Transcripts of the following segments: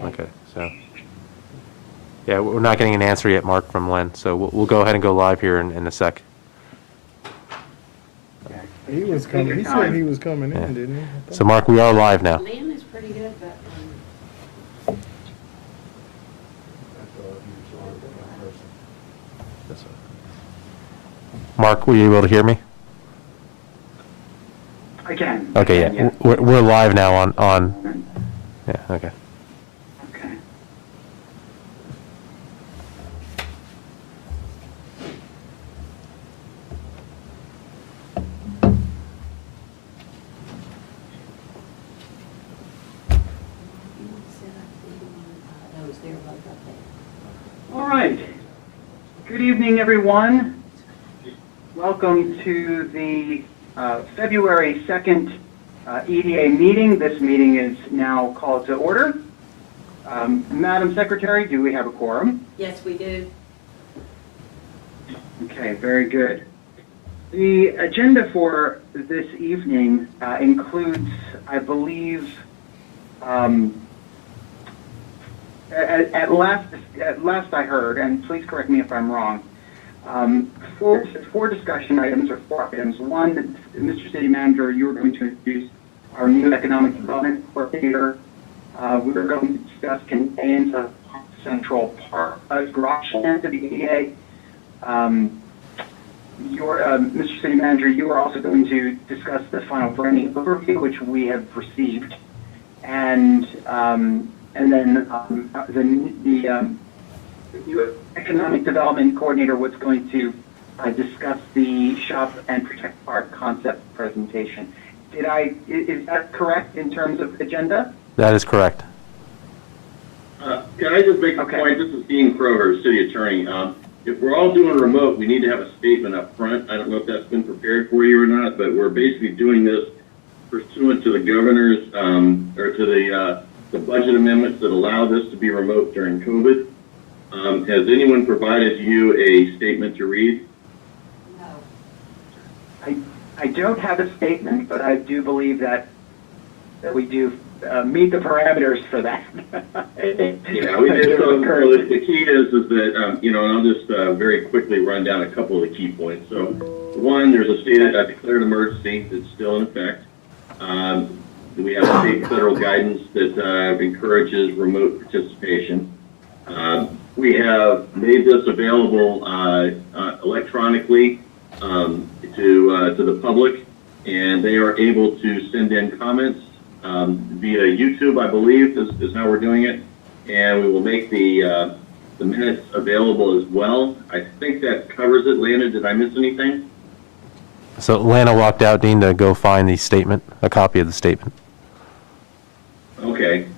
Okay, so, yeah, we're not getting an answer yet, Mark, from Len, so we'll go ahead and go live here in a sec. He was coming. He said he was coming in, didn't he? So, Mark, we are live now. Lynn is pretty good, but Mark, were you able to hear me? I can. Okay, I can, yeah, we're live now on, yeah, okay. Okay. those there both up there. All right. Good evening, everyone. Welcome to the February 2nd EDA meeting. This meeting is now called to order. Madam Secretary, do we have a quorum? Yes, we do. Okay, very good. The agenda for this evening includes, I believe, at last I heard, and please correct me if I'm wrong, four discussion items or 4 items. One, Mr. City Manager, you were going to introduce our new economic development coordinator. We were going to discuss conveyance of Central Park garage land to the EDA. Mr. City Manager, you are also going to discuss the final branding overview, which we have received, and then the new economic development coordinator was going to discuss the shop and protect park concept presentation. Is that correct in terms of agenda? That is correct. Can I just make a point? This is Dean Kroger, City Attorney. If we're all doing remote, we need to have a statement up front. I don't know if that's been prepared for you or not, but we're basically doing this pursuant to the governor's, or to the budget amendments that allow this to be remote during COVID. Has anyone provided you a statement to read? No. I don't have a statement, but I do believe that we do meet the parameters for that. Yeah, we did. So the key is that, and I'll just very quickly run down a couple of the key points. So, one, there's a state declared emergency that's still in effect. We have state and federal guidance that encourages remote participation. We have made this available electronically to the public, and they are able to send in comments via YouTube, I believe, is how we're doing it, and we will make the minutes available as well. I think that covers it. Lana, did I miss anything? So Lana walked out, Dean, to go find the statement, a copy of the statement. Okay.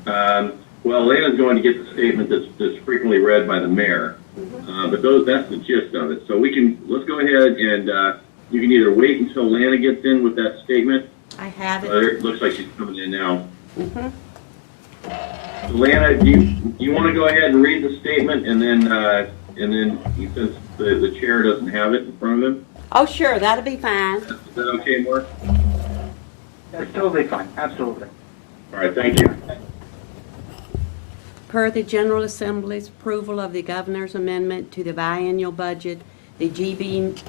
Well, Lana's going to get the statement that's frequently read by the mayor, but that's the gist of it. So let's go ahead and you can either wait until Lana gets in with that statement. I have it. It looks like she's coming in now. So Lana, do you want to go ahead and read the statement, and then since the chair doesn't have it in front of him? Oh, sure, that'll be fine. Is that okay, Mark? That's totally fine. Absolutely. All right, thank you. Per the General Assembly's approval of the Governor's Amendment to the biennial budget, the EDA.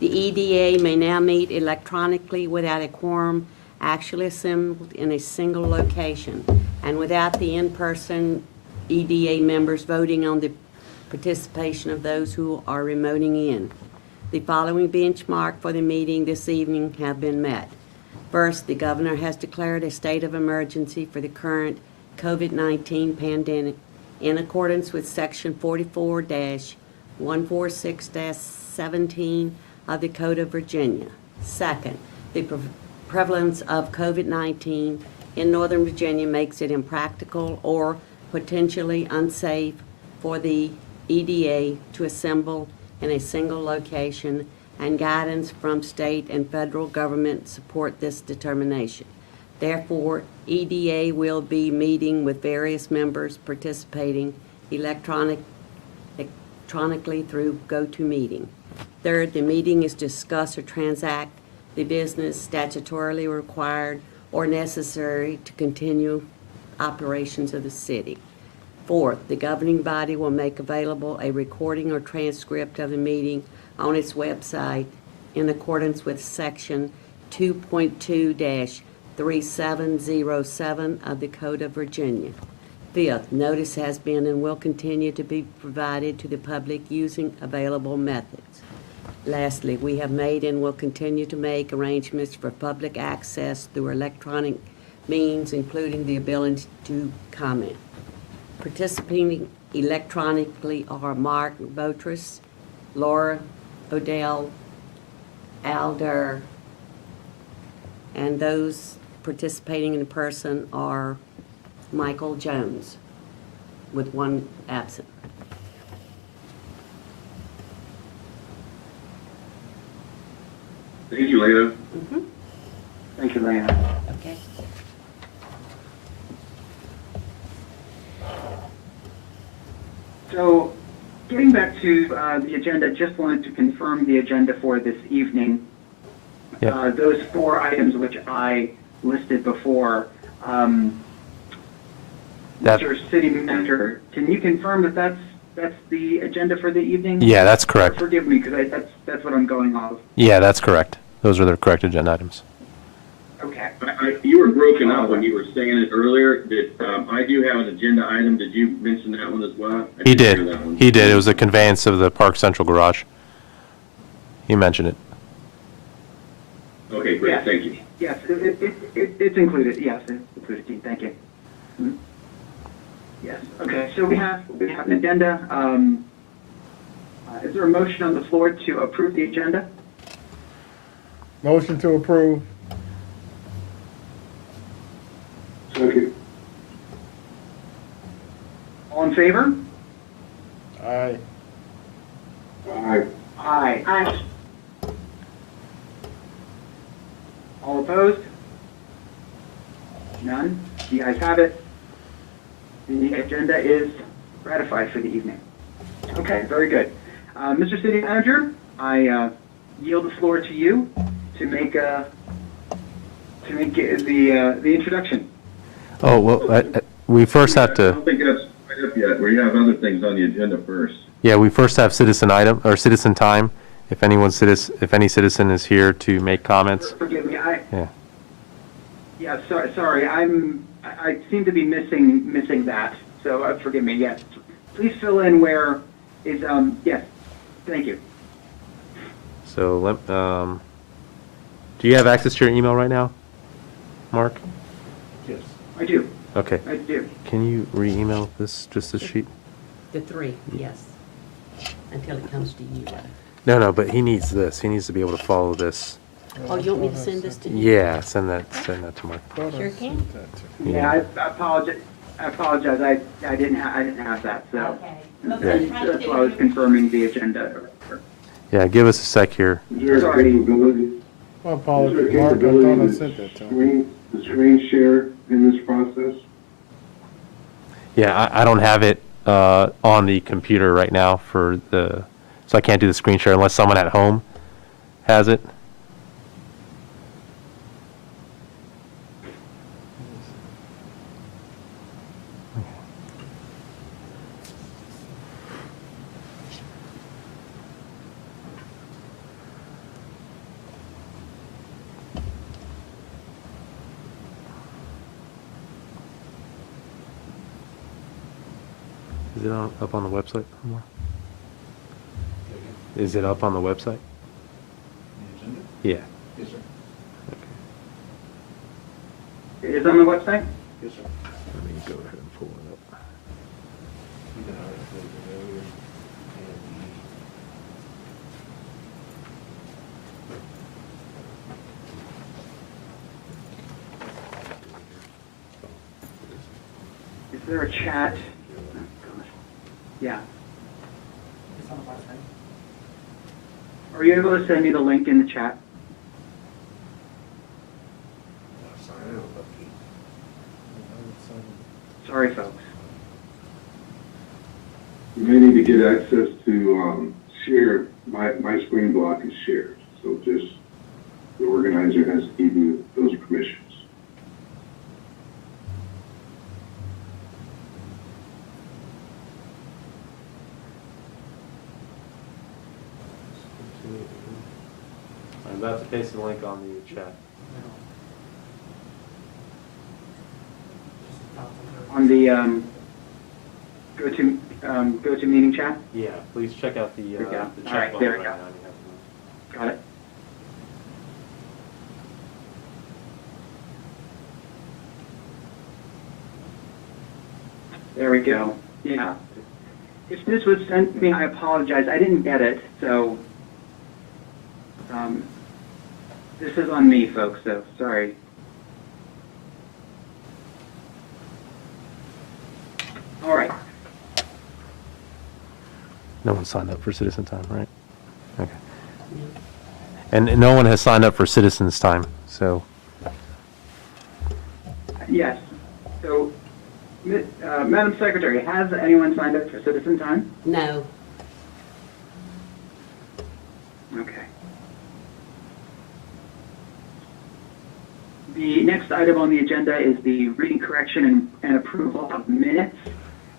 The EDA may now meet electronically without a quorum actually assembled in a single location and without the in-person EDA members voting on the participation of those who are remoting in. The following benchmark for the meeting this evening have been met. First, the governor has declared a state of emergency for the current COVID-19 pandemic in accordance with Section 44-146-17 of the Code of Virginia. Second, the prevalence of COVID-19 in Northern Virginia makes it impractical or potentially unsafe for the EDA to assemble in a single location, and guidance from state and federal government support this determination. Therefore, EDA will be meeting with various members participating electronically through GoToMeeting. Third, the meeting is to discuss or transact the business statutorily required or necessary to continue operations of the city. Fourth, the governing body will make available a recording or transcript of the meeting on its website in accordance with Section 2.2-3707 of the Code of Virginia. Fifth, notice has been and will continue to be provided to the public using available methods. Lastly, we have made and will continue to make arrangements for public access through electronic means, including the ability to comment. Participating electronically are Mark Botris, Laura Odell, Alder, and those participating in person are Michael Jones, with one absent. Thank you, Lena. Thank you, Lana. Okay. So, getting back to the agenda, just wanted to confirm the agenda for this evening. Yep. Those 4 items which I listed before. That- Mr. City Manager, can you confirm that that's the agenda for the evening? Yeah, that's correct. Forgive me, because that's what I'm going off. Yeah, that's correct. Those are the correct agenda items. Okay. You were broken up when you were saying it earlier. I do have an agenda item. Did you mention that one as well? I He didn't hear that did. one. He did. It was a conveyance of the Park Central garage. He mentioned it. Okay, great, Yes. thank you. Yes, it's included. Yes, it's included, Dean. Thank you. Mhm. Yes. Okay. So we have an agenda. Is there a motion on the floor to approve the agenda? Motion to approve. Second. All in favor? Aye. Aye. Aye. All opposed? None? The ayes have it. The agenda is ratified for the evening. Okay, very good. Mr. City Manager, I yield the floor to you to make the introduction. Oh, well, we first have I to, don't think that's quite up yet. We have other things on the agenda first. yeah, we first have citizen item, or citizen time. If if any citizen is here to make comments. Forgive me, Yeah. yeah, sorry, I seem to be missing that, so forgive me, yes. Please fill in where is, yes, thank you. So, do you have access to your email right now, Mark? Yes. I do, Okay. I do. Can you re-email this sheet? The 3, yes, until it comes to you. No, but he needs this. He needs to be able to follow this. Oh, you want me to send this to you? Yeah, send that to Mark. Sure can. Yeah, I apologize, I didn't have that, so. Okay. And that's why I was confirming the agenda. Yeah, give us a sec here. Is there a capability, My is apologies, there a Mark, I capability thought I to sent that to him. screen share in this process? Yeah, I don't have it on the computer right now so I can't do the screen share unless someone at home has it. Is it up on the website somewhere? Is it up on the website? Yeah. Yes, sir. Okay. Is it on the website? Yes, sir. Let me go ahead and pull it up. Is there a chat? Oh, gosh. Yeah. Are you able to send me the link in the chat? Sorry, folks. You may need to get access to share. My screen block is shared, so just the organizer has to give you those permissions. I'm about to paste the link on the chat. On the go to meeting chat. Yeah, please check out the we go. chat All right, bubble there we right go. now. You have Got it. There we go. Yeah. If this was sent to me, I apologize. I didn't get it, so this is on me, folks. So sorry. All right. No one signed up for citizen time, right? Okay. And no one has signed up for citizens time, so. Yes. So, Madam Secretary, has anyone signed up for citizen time? No. Okay. The next item on the agenda is the reading correction and approval of minutes.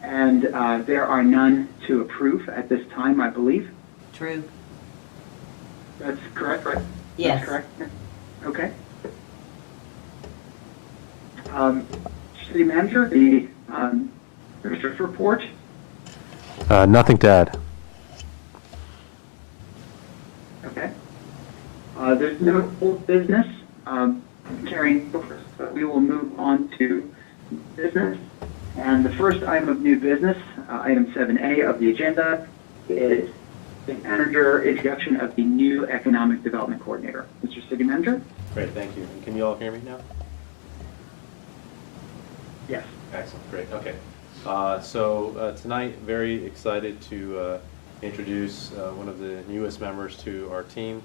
And there are none to approve at this time, I believe. True. That's correct, right? Yes. That's correct? Okay. City Manager, the Commissioner's report. Nothing to add. Okay. There's no old business carrying over, so we will move on to business. And the first item of new business, item 7A of the agenda, is the manager introduction of the new economic development coordinator. Mr. City Manager? Great, thank you. And can you all hear me now? Yes. Excellent, great, okay. Tonight, very excited to introduce one of the newest members to our team.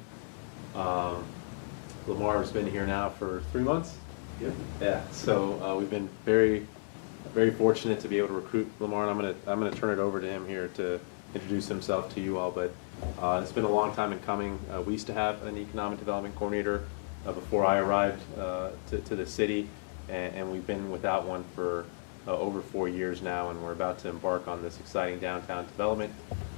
Lamar's been here now for 3 months. Yep. Yeah, so we've been very fortunate to be able to recruit Lamar, and I'm gonna turn it over to him here to introduce himself to you all. But it's been a long time in coming. We used to have an economic development coordinator before I arrived to the city, and we've been without one for over 4 years now, and we're about to embark on this exciting downtown development.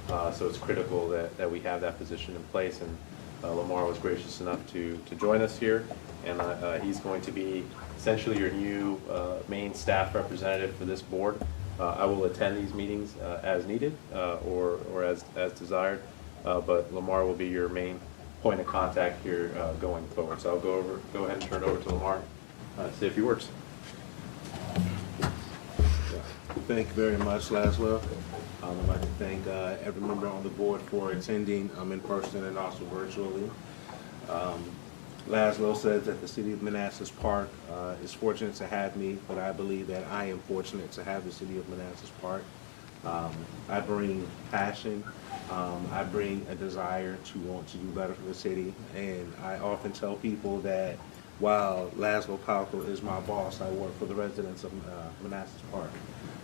So it's critical that we have that position in place, and Lamar was gracious enough to join us here, and he's going to be essentially your new main staff representative for this board. I will attend these meetings as needed or as desired, but Lamar will be your main point of contact here going forward. So I'll go ahead and turn it over to Lamar to say a few words. Thank you very much, Laszlo. I'd like to thank every member on the board for attending in person and also virtually. Laszlo says that the city of Manassas Park is fortunate to have me, but I believe that I am fortunate to have the city of Manassas Park. I bring passion. I bring a desire to want to do better for the city, and I often tell people that while Laszlo Palco is my boss, I work for the residents of Manassas Park.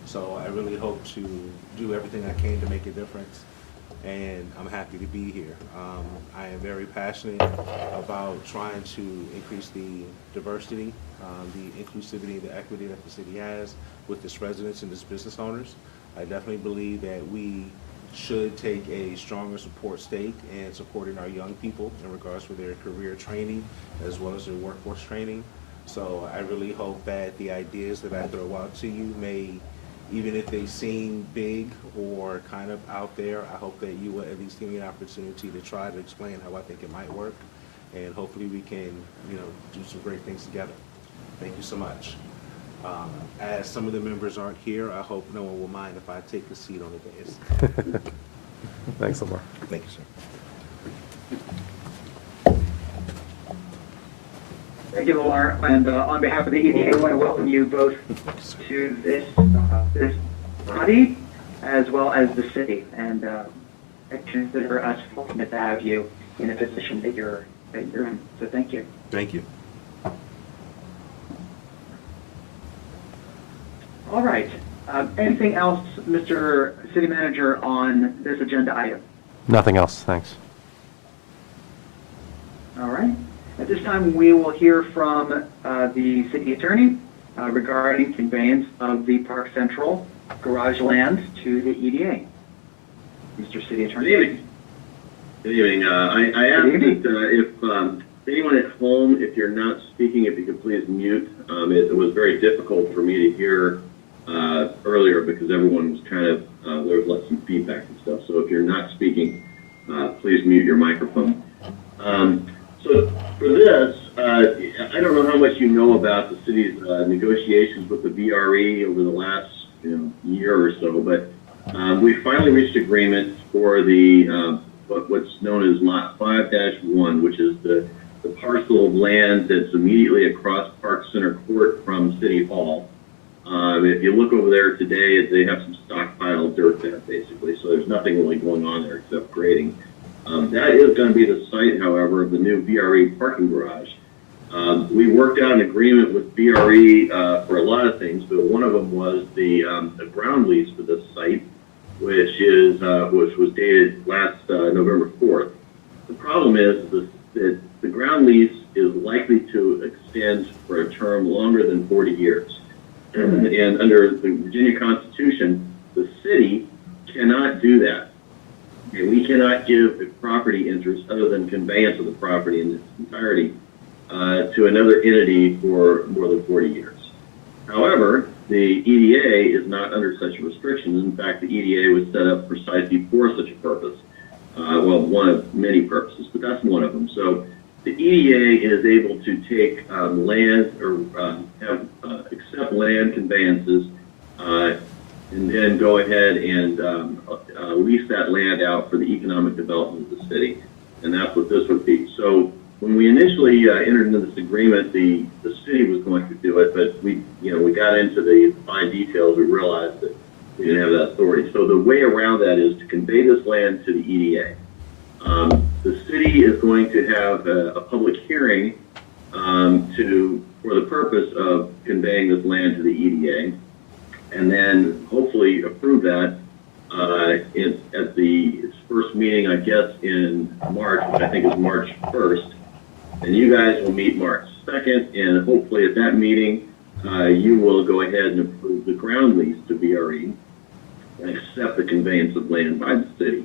So I really hope to do everything I can to make a difference, and I'm happy to be here. I am very passionate about trying to increase the diversity, the inclusivity, the equity that the city has with its residents and its business owners. I definitely believe that we should take a stronger support stake in supporting our young people in regards to their career training as well as their workforce training. So I really hope that the ideas that I throw out to you may, even if they seem big or kind of out there, I hope that you will at least give me an opportunity to try to explain how I think it might work, and hopefully we can, do some great things together. Thank you so much. As some of the members aren't here, I hope no one will mind if I take a seat on the dais. Thanks, Lamar. Thank you, sir. Thank you, Lamar. And on behalf of the EDA, I want to welcome you both to this body as well as the city. And I consider us fortunate to have you in the position that you're in. So thank you. Thank you. All right. Anything else, Mr. City Manager, on this agenda item? Nothing else, thanks. All right. At this time, we will hear from the city attorney regarding conveyance of the Park Central garage land to the EDA. Mr. City Attorney. Good evening. Good evening. I asked Good evening. that if anyone at home, if you're not speaking, if you could please mute. It was very difficult for me to hear earlier because everyone was kind of, there was lots of feedback and stuff. So if you're not speaking, please mute your microphone. So for this, I don't know how much you know about the city's negotiations with the VRE over the last year or so, but we finally reached agreement for the what's known as Lot 5-1, which is the parcel of land that's immediately across Park Center Court from City Hall. If you look over there today, they have some stockpile dirt there, basically, so there's nothing really going on there except grading. That is going to be the site, however, of the new VRE parking garage. We worked out an agreement with VRE for a lot of things, but one of them was the ground lease for this site, which was dated last November 4th. The problem is that the ground lease is likely to extend for a term longer than 40 years. And under the Virginia Constitution, the city cannot do that. And we cannot give a property interest other than conveyance of the property in its entirety to another entity for more than 40 years. However, the EDA is not under such a restriction. In fact, the EDA was set up precisely for such a purpose. Well, one of many purposes, but that's one of them. So the EDA is able to take land or accept land conveyances and then go ahead and lease that land out for the economic development of the city. And that's what this would be. So when we initially entered into this agreement, the city was going to do it, but we got into the fine details. We realized that we didn't have that authority. So the way around that is to convey this land to the EDA. The city is going to have a public hearing for the purpose of conveying this land to the EDA, and then hopefully approve that at its first meeting, I guess, in March, which I think is March 1st. And you guys will meet March 2nd, and hopefully at that meeting, you will go ahead and approve the ground lease to VRE and accept the conveyance of land by the city,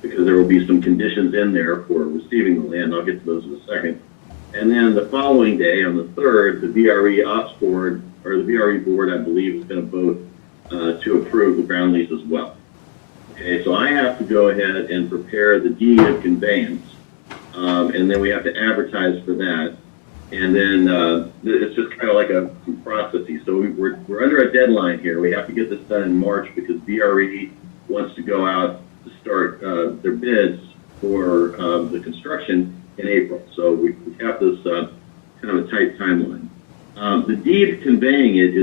because there will be some conditions in there for receiving the land. I'll get to those in a second. And then the following day, on the 3rd, the VRE Ops Board, or the VRE Board, I believe, is going to vote to approve the ground lease as well. Okay, so I have to go ahead and prepare the deed of conveyance, and then we have to advertise for that. And then it's just kind of like some processes. So we're under a deadline here. We have to get this done in March because VRE wants to go out to start their bids for the construction in April. So we have this kind of a tight timeline. The deed conveying it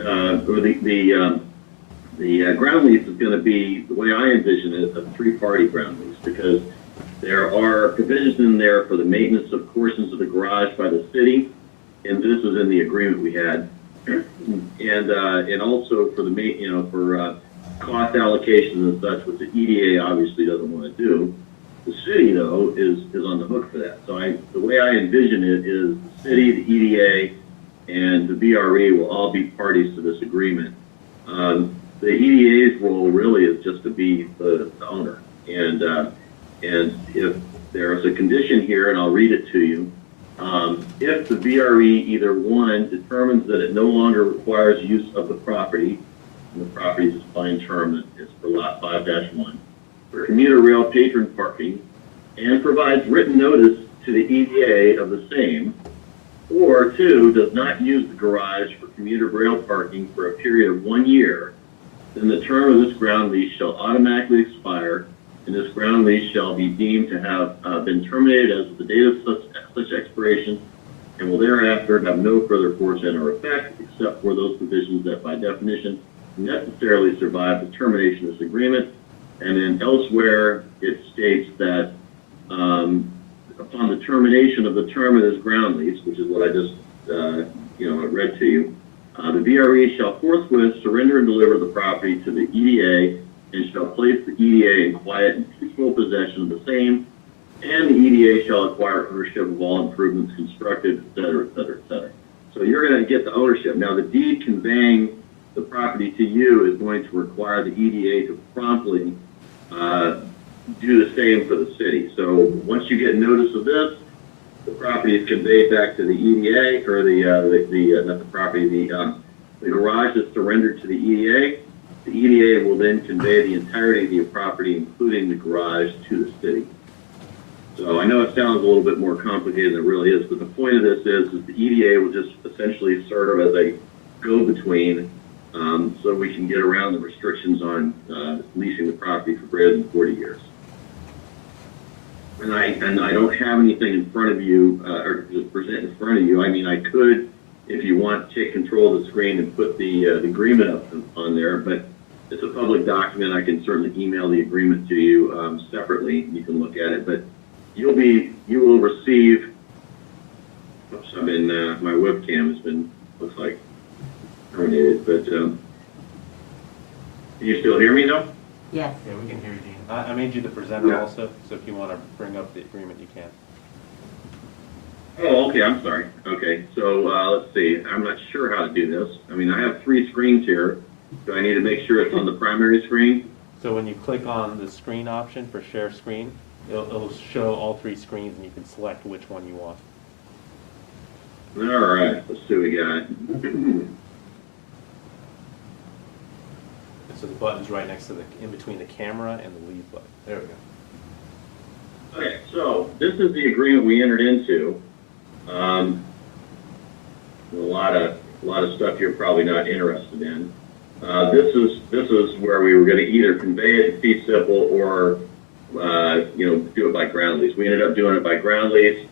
or the ground lease is going to be, the way I envision it, a three-party ground lease, because there are provisions in there for the maintenance of portions of the garage by the city, and this was in the agreement we had, and also for the cost allocations and such, which the EDA obviously doesn't want to do. The city, though, is on the hook for that. So the way I envision it is the city, the EDA, and the VRE will all be parties to this agreement. The EDA's role really is just to be the owner. And if there's a condition here, and I'll read it to you, if the VRE either one determines that it no longer requires use of the property, and the property is a defined term that is for lot 5-1, for commuter rail patron parking, and provides written notice to the EDA of the same, or 2, does not use the garage for commuter rail parking for a period of 1 year, then the term of this ground lease shall automatically expire, and this ground lease shall be deemed to have been terminated as of the date of such expiration, and will thereafter have no further force and or effect, except for those provisions that by definition necessarily survive the termination of this agreement. And then elsewhere, it states that upon the termination of the term of this ground lease, which is what I just read to you, the VRE shall forthwith surrender and deliver the property to the EDA, and shall place the EDA in quiet and peaceful possession of the same, and the EDA shall acquire ownership of all improvements constructed, et cetera, et cetera, et cetera. So you're going to get the ownership. Now, the deed conveying the property to you is going to require the EDA to promptly do the same for the city. So once you get notice of this, the property is conveyed back to the EDA, or not the property, the garage is surrendered to the EDA. The EDA will then convey the entirety of the property, including the garage, to the city. So I know it sounds a little bit more complicated than it really is, but the point of this is the EDA will just essentially serve as a go-between, so we can get around the restrictions on leasing the property for greater than 40 years. And I don't have anything in front of you, or to present in front of you. I mean, I could, if you want, take control of the screen and put the agreement up on there, but it's a public document. I can certainly email the agreement to you separately. You can look at it, but you will receive. Oops, my webcam has been, looks like, terminated, but can you still hear me though? Yes. Yeah, we can hear you, Dean. I made you the presenter Yeah. also, so if you want to bring up the agreement, you can. Oh, okay, I'm sorry. Okay, so let's see. I'm not sure how to do this. I mean, I have 3 screens here. Do I need to make sure it's on the primary screen? So when you click on the screen option for share screen, it'll show all 3 screens and you can select which one you want. All right, let's see what we got. So the button's right next to in between the camera and the leave button. There we go. Okay, so this is the agreement we entered into. A lot of stuff you're probably not interested in. This is where we were going to either convey it fee simple or do it by ground lease. We ended up doing it by ground lease.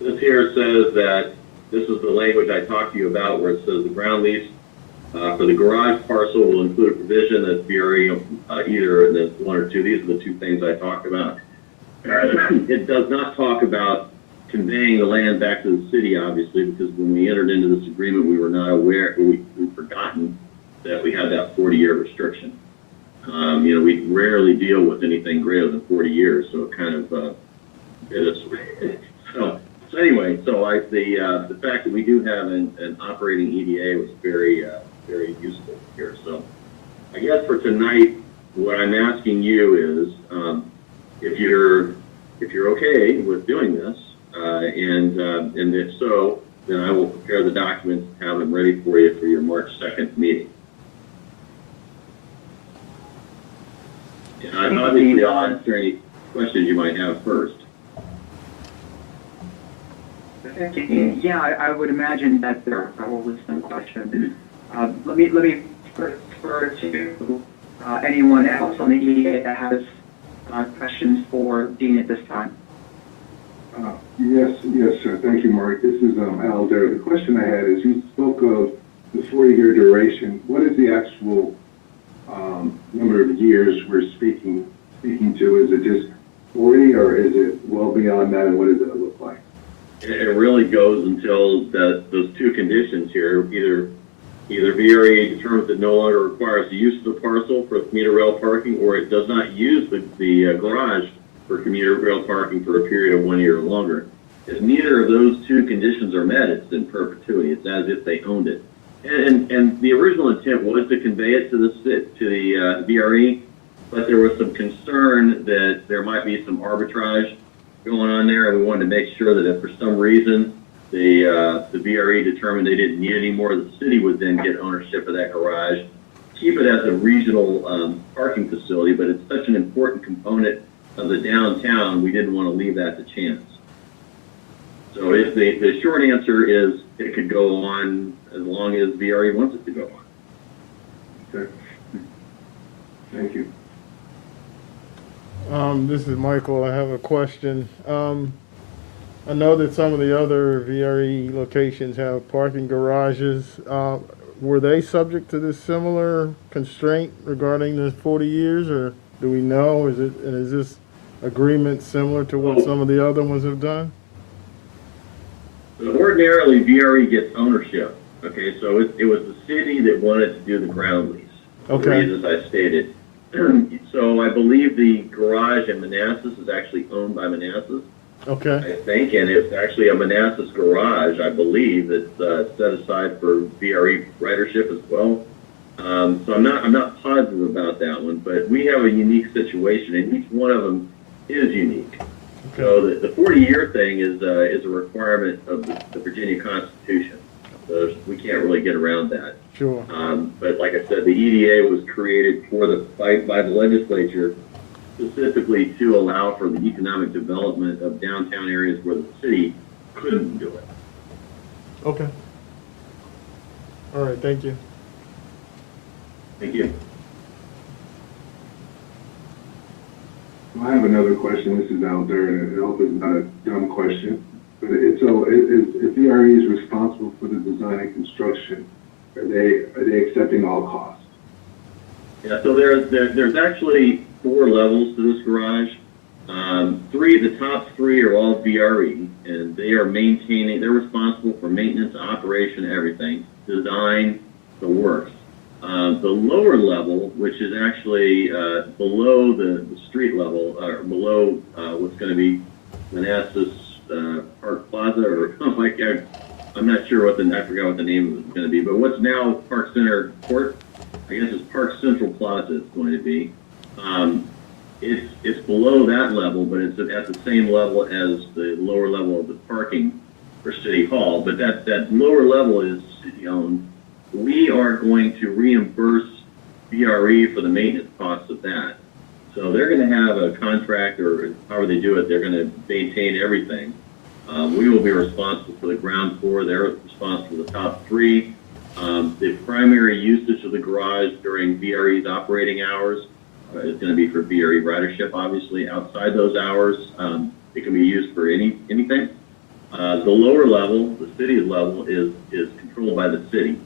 This here says that this is the language I talked to you about, where it says the ground lease for the garage parcel will include a provision that VRE either in the 1 or 2. These are the 2 things I talked about. It does not talk about conveying the land back to the city, obviously, because when we entered into this agreement, we were not aware, we'd forgotten that we had that 40-year restriction. We rarely deal with anything greater than 40 years, so it kind of hit us. So anyway, the fact that we do have an operating EDA was very useful here. So I guess for tonight, what I'm asking you is, if you're okay with doing this, and if so, then I will prepare the documents and have them ready for you for your March 2nd meeting. And obviously, I'll answer any questions you might have first. Yeah, I would imagine that there are probably some questions. Let me refer to anyone else on the EDA that has questions for Dean at this time. Yes, sir. Thank you, Mark. This is Al Dare. The question I had is, you spoke of the 40-year duration. What is the actual number of years we're speaking to? Is it just 40, or is it well beyond that, and what does it look like? It really goes until those 2 conditions here, either VRE determines it no longer requires the use of the parcel for commuter rail parking, or it does not use the garage for commuter rail parking for a period of 1 year or longer. If neither of those 2 conditions are met, it's in perpetuity. It's as if they owned it. And the original intent was to convey it to the VRE, but there was some concern that there might be some arbitrage going on there, and we wanted to make sure that if for some reason the VRE determined they didn't need any more, the city would then get ownership of that garage, keep it as a regional parking facility, but it's such an important component of the downtown, we didn't want to leave that to chance. So if the short answer is it could go on as long as VRE wants it to go on. Okay. Thank you. This is Michael. I have a question. I know that some of the other VRE locations have parking garages. Were they subject to this similar constraint regarding the 40 years, or do we know? Is this agreement similar to what some of the other ones have done? So ordinarily, VRE gets ownership. Okay, so it was the city that wanted to do the ground lease. For the reasons I stated. So I believe the garage in Manassas is actually owned by Manassas. Okay. I think, and it's actually a Manassas garage, I believe, that's set aside for VRE ridership as well. So I'm not positive about that one, but we have a unique situation, and each one of them is unique. So the 40-year thing is a requirement of the Virginia Constitution. So we can't really get around that. Sure. But like I said, the EDA was created by the legislature specifically to allow for the economic development of downtown areas where the city couldn't do it. Okay. All right, thank you. Thank you. I have another question. This is out there, and I hope it's not a dumb question. But if VRE is responsible for the design and construction, are they accepting all costs? Yeah, so there's actually 4 levels to this garage. The top 3 are all VRE, and they're responsible for maintenance, operation, everything, design, the works. The lower level, which is actually below the street level, or below what's going to be Manassas Park Plaza, or I'm not sure I forgot what the name of it's going to be, but what's now Park Center Court, I guess it's Park Central Plaza it's going to be. It's below that level, but it's at the same level as the lower level of the parking for City Hall, but that lower level is city-owned. We are going to reimburse VRE for the maintenance costs of that. So they're going to have a contract, or however they do it, they're going to maintain everything. We will be responsible for the ground floor. They're responsible for the top 3. The primary usage of the garage during VRE's operating hours is going to be for VRE ridership, obviously. Outside those hours, it can be used for anything. The lower level, the city's level, is controlled by the city.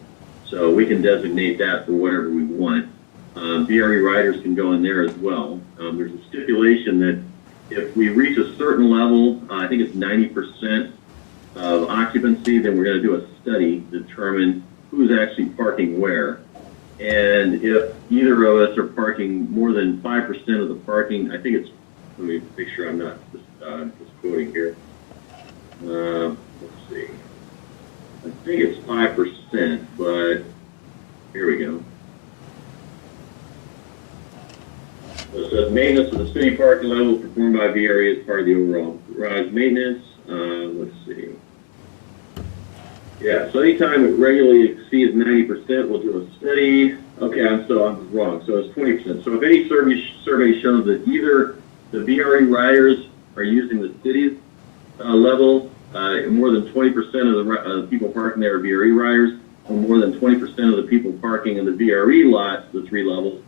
So we can designate that for whatever we want. VRE riders can go in there as well. There's a stipulation that if we reach a certain level, I think it's 90% of occupancy, then we're going to do a study to determine who's actually parking where. And if either of us are parking more than 5% of the parking, I think it's, let me make sure I'm not just quoting here. Let's see. I think it's 5%, but here we go. So it says maintenance of the city parking level performed by VRE as part of the overall garage maintenance. Let's see. Yeah, so anytime it regularly exceeds 90%, we'll do a study. Okay, I'm wrong. So it's 20%. So if any survey shows that either the VRE riders are using the city's level, more than 20% of the people parking there are VRE riders, or more than 20% of the people parking in the VRE lot, the 3 levels,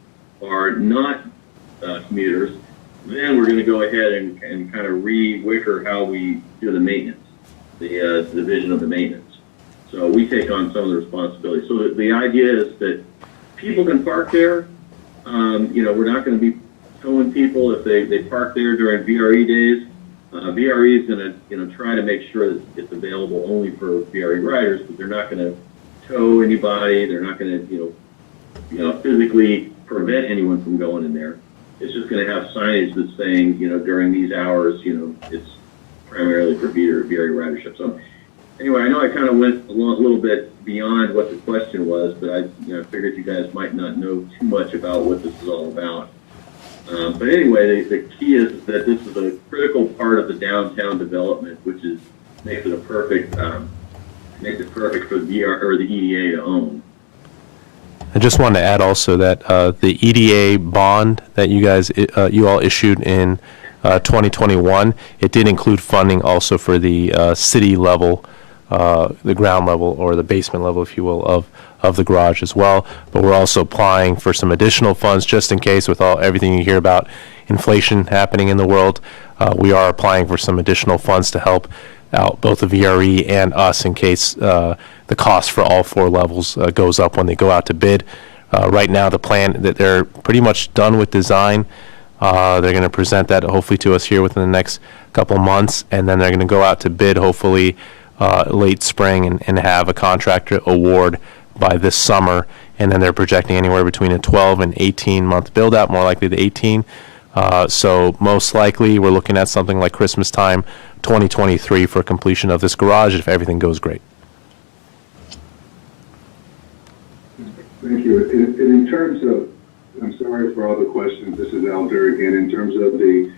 are not commuters, then we're going to go ahead and kind of re-wicker how we do the maintenance, the division of the maintenance. So we take on some of the responsibility. So the idea is that people can park there. We're not going to be towing people if they park there during VRE days. VRE is going to try to make sure that it's available only for VRE riders, but they're not going to tow anybody. They're not going to physically prevent anyone from going in there. It's just going to have signage that's saying, during these hours, it's primarily for VRE ridership. So anyway, I know I kind of went a little bit beyond what the question was, but I figured you guys might not know too much about what this is all about. But anyway, the key is that this is a critical part of the downtown development, which makes it perfect for the EDA to own. I just wanted to add also that the EDA bond that you all issued in 2021, it did include funding also for the city level, the ground level or the basement level, if you will, of the garage as well. But we're also applying for some additional funds just in case, with everything you hear about inflation happening in the world. We are applying for some additional funds to help out both the VRE and us in case the cost for all 4 levels goes up when they go out to bid. Right now, the plan that they're pretty much done with design. They're going to present that hopefully to us here within the next couple months, and then they're going to go out to bid hopefully late spring and have a contractor award by this summer. And then they're projecting anywhere between a 12 and 18 month build out, more likely the 18. So most likely we're looking at something like Christmas time 2023 for completion of this garage if everything goes great. Thank you. In terms of, I'm sorry for all the questions, this is Alder again, in terms of the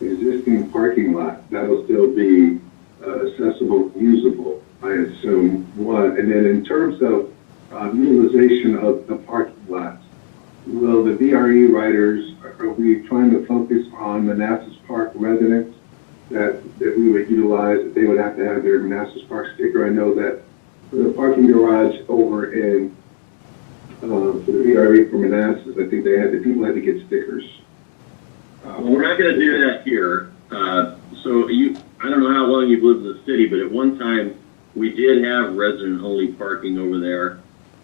existing parking lot, that'll still be accessible, usable, I assume, one. And then in terms of utilization of the parking lots, will the VRE riders, are we trying to focus on Manassas Park residents that we would utilize, that they would have to have their Manassas Park sticker? I know that for the parking garage over in, for the VRE for Manassas, I think people had to get stickers. Well, we're not going to do that here. I don't know how long you've lived in the city, but at one time we did have resident-only parking over there.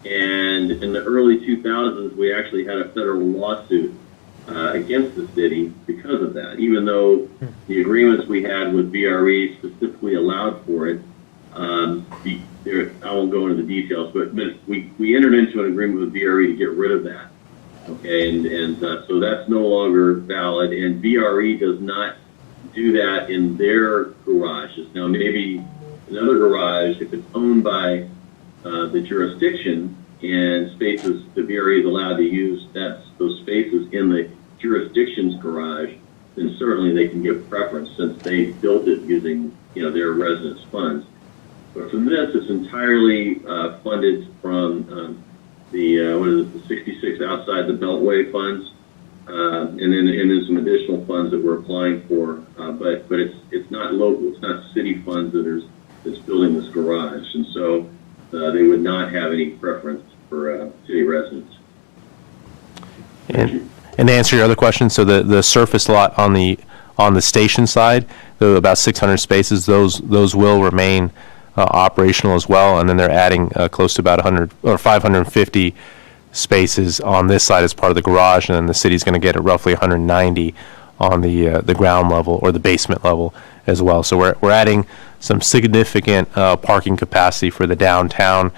And in the early 2000s, we actually had a federal lawsuit against the city because of that. Even though the agreements we had with VRE specifically allowed for it, I won't go into the details, but we entered into an agreement with VRE to get rid of that. Okay, and so that's no longer valid, and VRE does not do that in their garages. Now, maybe another garage, if it's owned by the jurisdiction and spaces, the VRE is allowed to use those spaces in the jurisdiction's garage, then certainly they can give preference since they built it using their residents' funds. But from this, it's entirely funded from the 66 outside the Beltway funds, and then some additional funds that we're applying for. But it's not local. It's not city funds that's building this garage, and so they would not have any preference for city residents. And to answer your other question, so the surface lot on the station side, about 600 spaces, those will remain operational as well, and then they're adding close to about 100 or 550 spaces on this side as part of the garage, and then the city's going to get roughly 190 on the ground level or the basement level as well. So we're adding some significant parking capacity for the downtown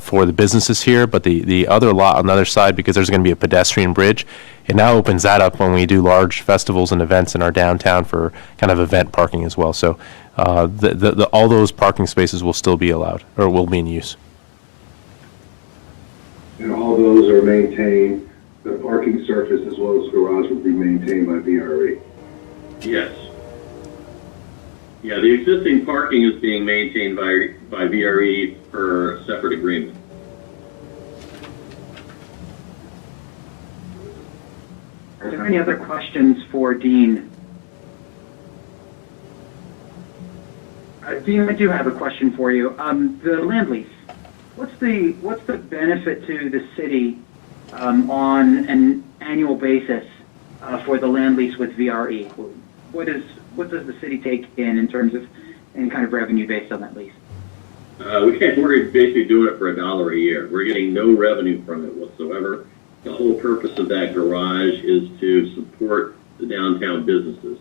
for the businesses here, but the other lot on the other side, because there's going to be a pedestrian bridge, it now opens that up when we do large festivals and events in our downtown for kind of event parking as well. So all those parking spaces will still be allowed or will be in use. And all those are maintained, the parking surface as well as garage will be maintained by VRE? Yes. Yeah, the existing parking is being maintained by VRE per separate agreement. Are there any other questions for Dean? Dean, I do have a question for you. The land lease, what's the benefit to the city on an annual basis for the land lease with VRE? What does the city take in terms of any kind of revenue based on that lease? We're basically doing it for $1 a year. We're getting no revenue from it whatsoever. The whole purpose of that garage is to support the downtown businesses.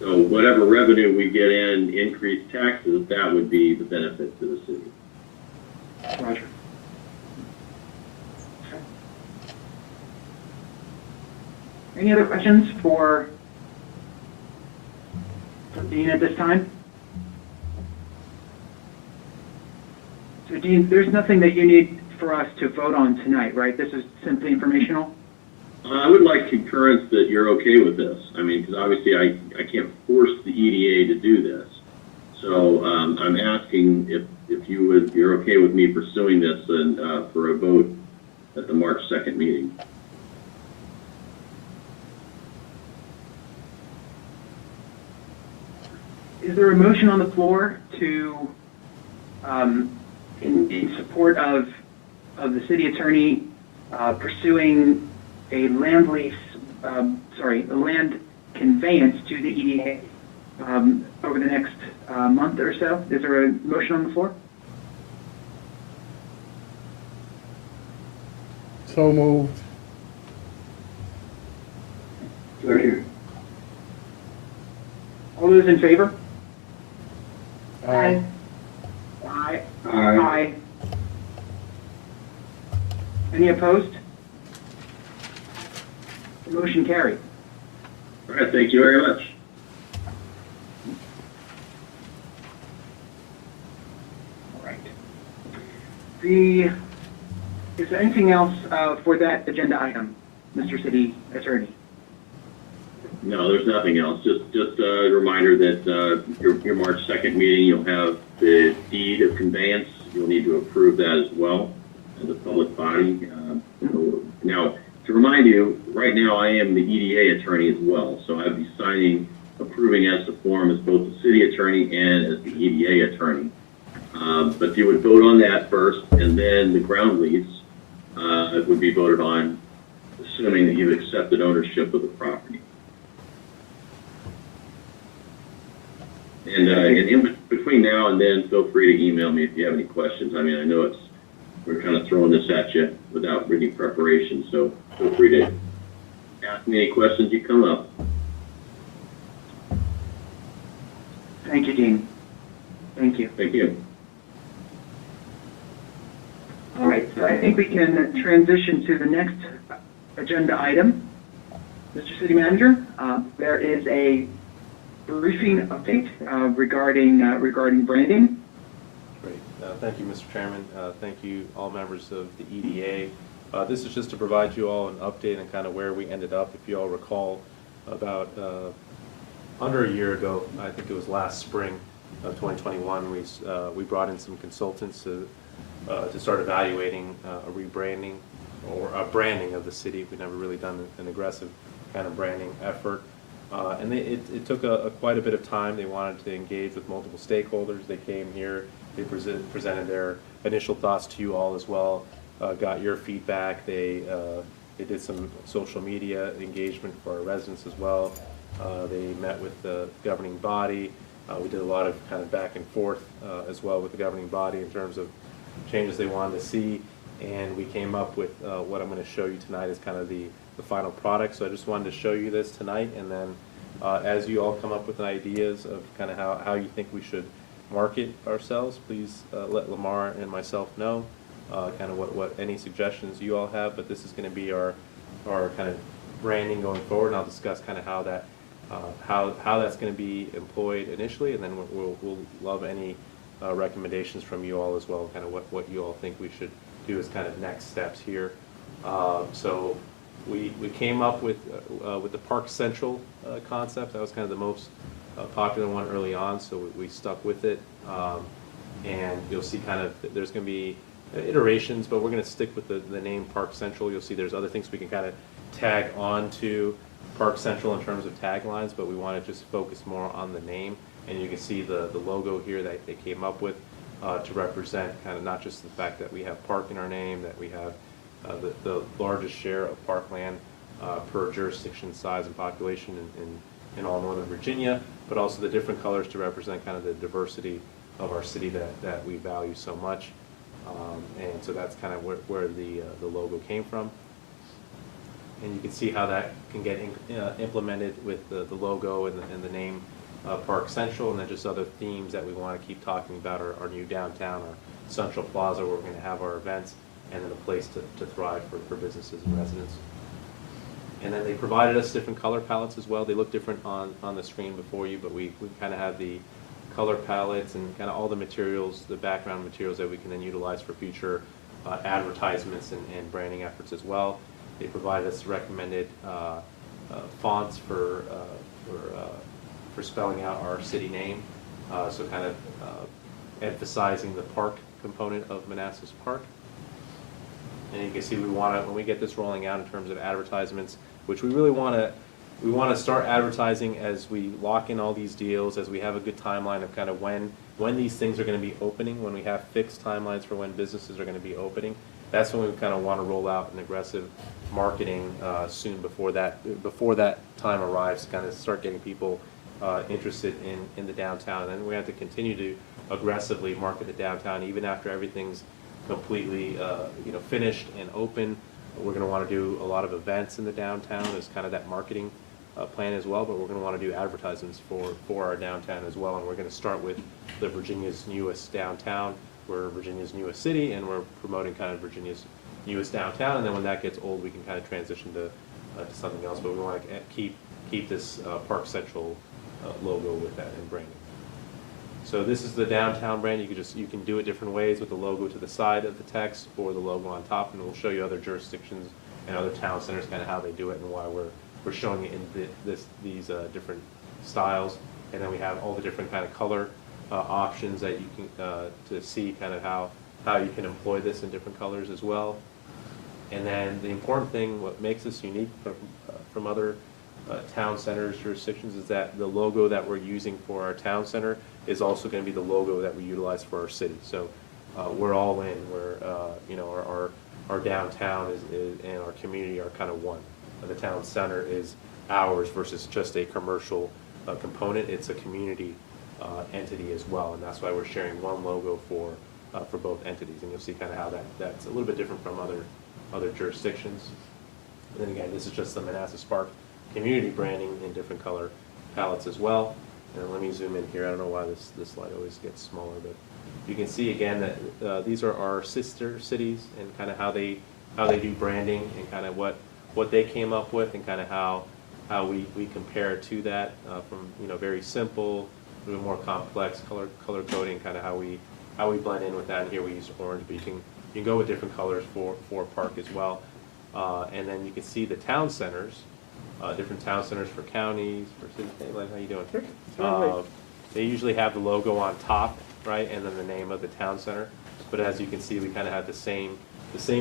So whatever revenue we get in increased taxes, that would be the benefit to the city. Roger. Okay. Any other questions for Dean at this time? So Dean, there's nothing that you need for us to vote on tonight, right? This is simply informational? I would like concurrence that you're okay with this. I mean, because obviously I can't force the EDA to do this. So I'm asking if you're okay with me pursuing this and for a vote at the March 2nd meeting. Is there a motion on the floor to, in support of the city attorney pursuing a land lease, a land conveyance to the EDA over the next month or so? Is there a motion on the floor? So moved. Second. All those in favor? Aye. Aye. Aye. Aye. Any opposed? The motion carried. All right, thank you very much. All right. Is there anything else for that agenda item, Mr. City Attorney? No, there's nothing else. Just a reminder that your March 2nd meeting, you'll have the deed of conveyance. You'll need to approve that as well as a public body. Now, to remind you, right now I am the EDA attorney as well, so I'd be signing, approving as the form as both the city attorney and as the EDA attorney. But you would vote on that first, and then the ground lease would be voted on, assuming that you've accepted ownership of the property. And in between now and then, feel free to email me if you have any questions. I mean, I know we're kind of throwing this at you without any preparation, so feel free to ask me any questions you come up. Thank you, Dean. Thank you. Thank you. All right, so I think we can transition to the next agenda item. Mr. City Manager, there is a briefing update regarding branding. Great. Thank you, Mr. Chairman. Thank you, all members of the EDA. This is just to provide you all an update on kind of where we ended up. If you all recall, about under a year ago, I think it was last spring of 2021, we brought in some consultants to start evaluating a rebranding or a branding of the city. We've never really done an aggressive kind of branding effort. And it took quite a bit of time. They wanted to engage with multiple stakeholders. They came here, they presented their initial thoughts to you all as well, got your feedback. They did some social media engagement for our residents as well. They met with the governing body. We did a lot of kind of back and forth as well with the governing body in terms of changes they wanted to see. And we came up with what I'm going to show you tonight is kind of the final product. So I just wanted to show you this tonight, and then as you all come up with ideas of kind of how you think we should market ourselves, please let Lamar and myself know kind of what any suggestions you all have. But this is going to be our kind of branding going forward, and I'll discuss kind of how that's going to be employed initially, and then we'll love any recommendations from you all as well, kind of what you all think we should do as kind of next steps here. So we came up with the Park Central concept. That was kind of the most popular one early on, so we stuck with it. And you'll see kind of there's going to be iterations, but we're going to stick with the name Park Central. You'll see there's other things we can kind of tag on to Park Central in terms of taglines, but we want to just focus more on the name. And you can see the logo here that they came up with to represent kind of not just the fact that we have park in our name, that we have the largest share of parkland per jurisdiction size and population in all Northern Virginia, but also the different colors to represent kind of the diversity of our city that we value so much. And so that's kind of where the logo came from. And you can see how that can get implemented with the logo and the name Park Central, and then just other themes that we want to keep talking about, our new downtown, our Central Plaza where we're going to have our events, and then a place to thrive for businesses and residents. And then they provided us different color palettes as well. They look different on the screen before you, but we kind of have the color palettes and kind of all the materials, the background materials that we can then utilize for future advertisements and branding efforts as well. They provided us recommended fonts for spelling out our city name, so kind of emphasizing the park component of Manassas Park. And you can see when we get this rolling out in terms of advertisements, which we really want to start advertising as we lock in all these deals, as we have a good timeline of kind of when these things are going to be opening, when we have fixed timelines for when businesses are going to be opening. That's when we kind of want to roll out an aggressive marketing soon before that time arrives, to kind of start getting people interested in the downtown. And then we have to continue to aggressively market the downtown even after everything's completely finished and open. We're going to want to do a lot of events in the downtown as kind of that marketing plan as well, but we're going to want to do advertisements for our downtown as well. And we're going to start with the Virginia's newest downtown. We're Virginia's newest city, and we're promoting kind of Virginia's newest downtown. And then when that gets old, we can kind of transition to something else. But we want to keep this Park Central logo with that and branding. So this is the downtown brand. You can do it different ways with the logo to the side of the text or the logo on top, and we'll show you other jurisdictions and other town centers kind of how they do it and why we're showing it in these different styles. And then we have all the different kind of color options that you can to see kind of how you can employ this in different colors as well. And then the important thing, what makes us unique from other town centers, jurisdictions, is that the logo that we're using for our town center is also going to be the logo that we utilize for our city. So we're all in. Our downtown and our community are kind of one. The town center is ours versus just a commercial component. It's a community entity as well, and that's why we're sharing one logo for both entities. And you'll see kind of how that's a little bit different from other jurisdictions. And then again, this is just the Manassas Park community branding in different color palettes as well. And let me zoom in here. I don't know why this slide always gets smaller, but you can see again that these are our sister cities and kind of how they do branding and kind of what they came up with and kind of how we compare to that from very simple to more complex color coding, kind of how we blend in with that. And here we use orange, but you can go with different colors for park as well. And then you can see the town centers, different town centers for counties, for cities. Hey, Len, how you doing? They usually have the logo on top, right, and then the name of the town center. But as you can see, we kind of have the same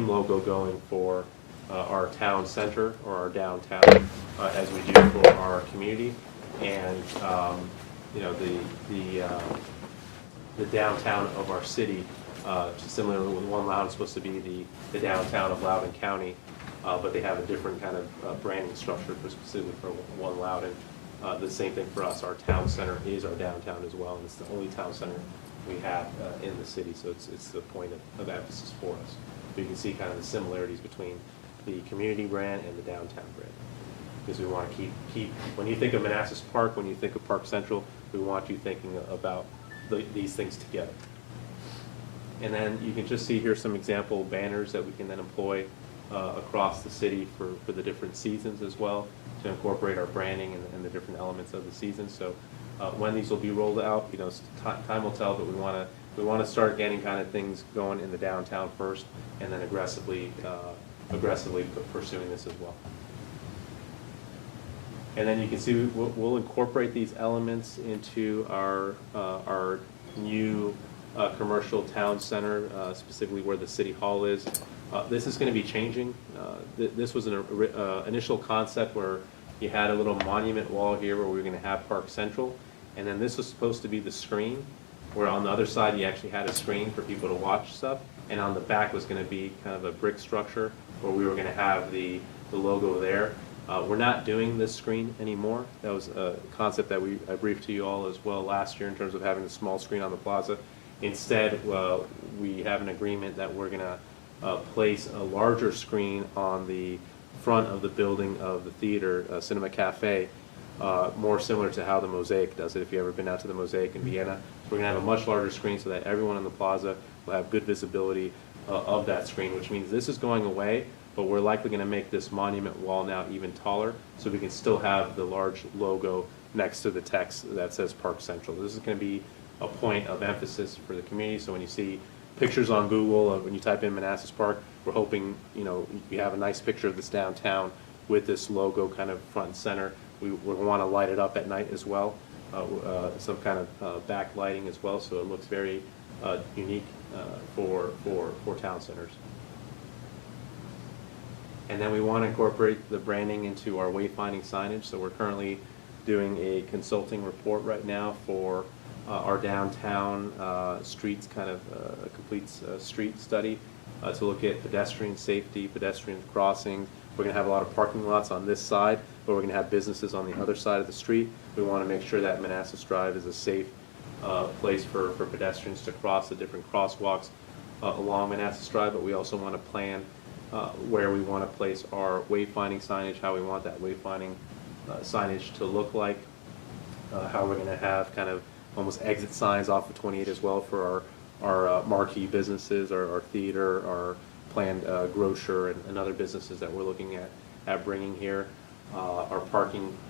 logo going for our town center or our downtown as we do for our community. And the downtown of our city, similar with One Loudoun, is supposed to be the downtown of Loudoun County, but they have a different kind of branding structure specifically for One Loudoun. The same thing for us. Our town center is our downtown as well, and it's the only town center we have in the city, so it's the point of emphasis for us. So you can see kind of the similarities between the community brand and the downtown brand, because we want to keep when you think of Manassas Park, when you think of Park Central, we want you thinking about these things together. And then you can just see here some example banners that we can then employ across the city for the different seasons as well, to incorporate our branding and the different elements of the season. So when these will be rolled out, time will tell, but we want to start getting kind of things going in the downtown first, and then aggressively pursuing this as well. And then you can see we'll incorporate these elements into our new commercial town center, specifically where the city hall is. This is going to be changing. This was an initial concept where you had a little monument wall here where we were going to have Park Central, and then this was supposed to be the screen, where on the other side you actually had a screen for people to watch stuff, and on the back was going to be kind of a brick structure where we were going to have the logo there. We're not doing this screen anymore. That was a concept that I briefed to you all as well last year in terms of having a small screen on the plaza. Instead, we have an agreement that we're going to place a larger screen on the front of the building of the theater, Cinema Cafe, more similar to how the Mosaic does it, if you've ever been out to the Mosaic in Vienna. We're going to have a much larger screen so that everyone in the plaza will have good visibility of that screen, which means this is going away, but we're likely going to make this monument wall now even taller so we can still have the large logo next to the text that says Park Central. This is going to be a point of emphasis for the community, so when you see pictures on Google, when you type in Manassas Park, we're hoping you have a nice picture of this downtown with this logo kind of front and center. We want to light it up at night as well, some kind of backlighting as well, so it looks very unique for town centers. And then we want to incorporate the branding into our wayfinding signage. So we're currently doing a consulting report right now for our downtown streets, kind of a complete street study to look at pedestrian safety, pedestrian crossings. We're going to have a lot of parking lots on this side, but we're going to have businesses on the other side of the street. We want to make sure that Manassas Drive is a safe place for pedestrians to cross the different crosswalks along Manassas Drive, but we also want to plan where we want to place our wayfinding signage, how we want that wayfinding signage to look like, how we're going to have kind of almost exit signs off of 28 as well for our marquee businesses, our theater, our planned grocer, and other businesses that we're looking at bringing here. Our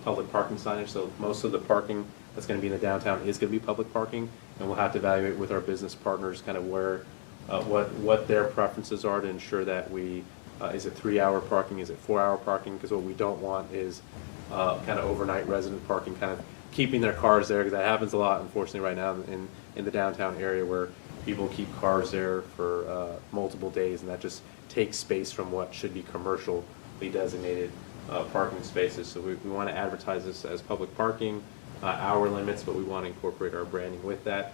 public parking signage, so most of the parking that's going to be in the downtown is going to be public parking, and we'll have to evaluate with our business partners kind of where, what their preferences are to ensure that we, is it 3-hour parking, is it 4-hour parking? Because what we don't want is kind of overnight resident parking, kind of keeping their cars there, because that happens a lot, unfortunately, right now in the downtown area, where people keep cars there for multiple days, and that just takes space from what should be commercially designated parking spaces. So we want to advertise this as public parking, hour limits, but we want to incorporate our branding with that.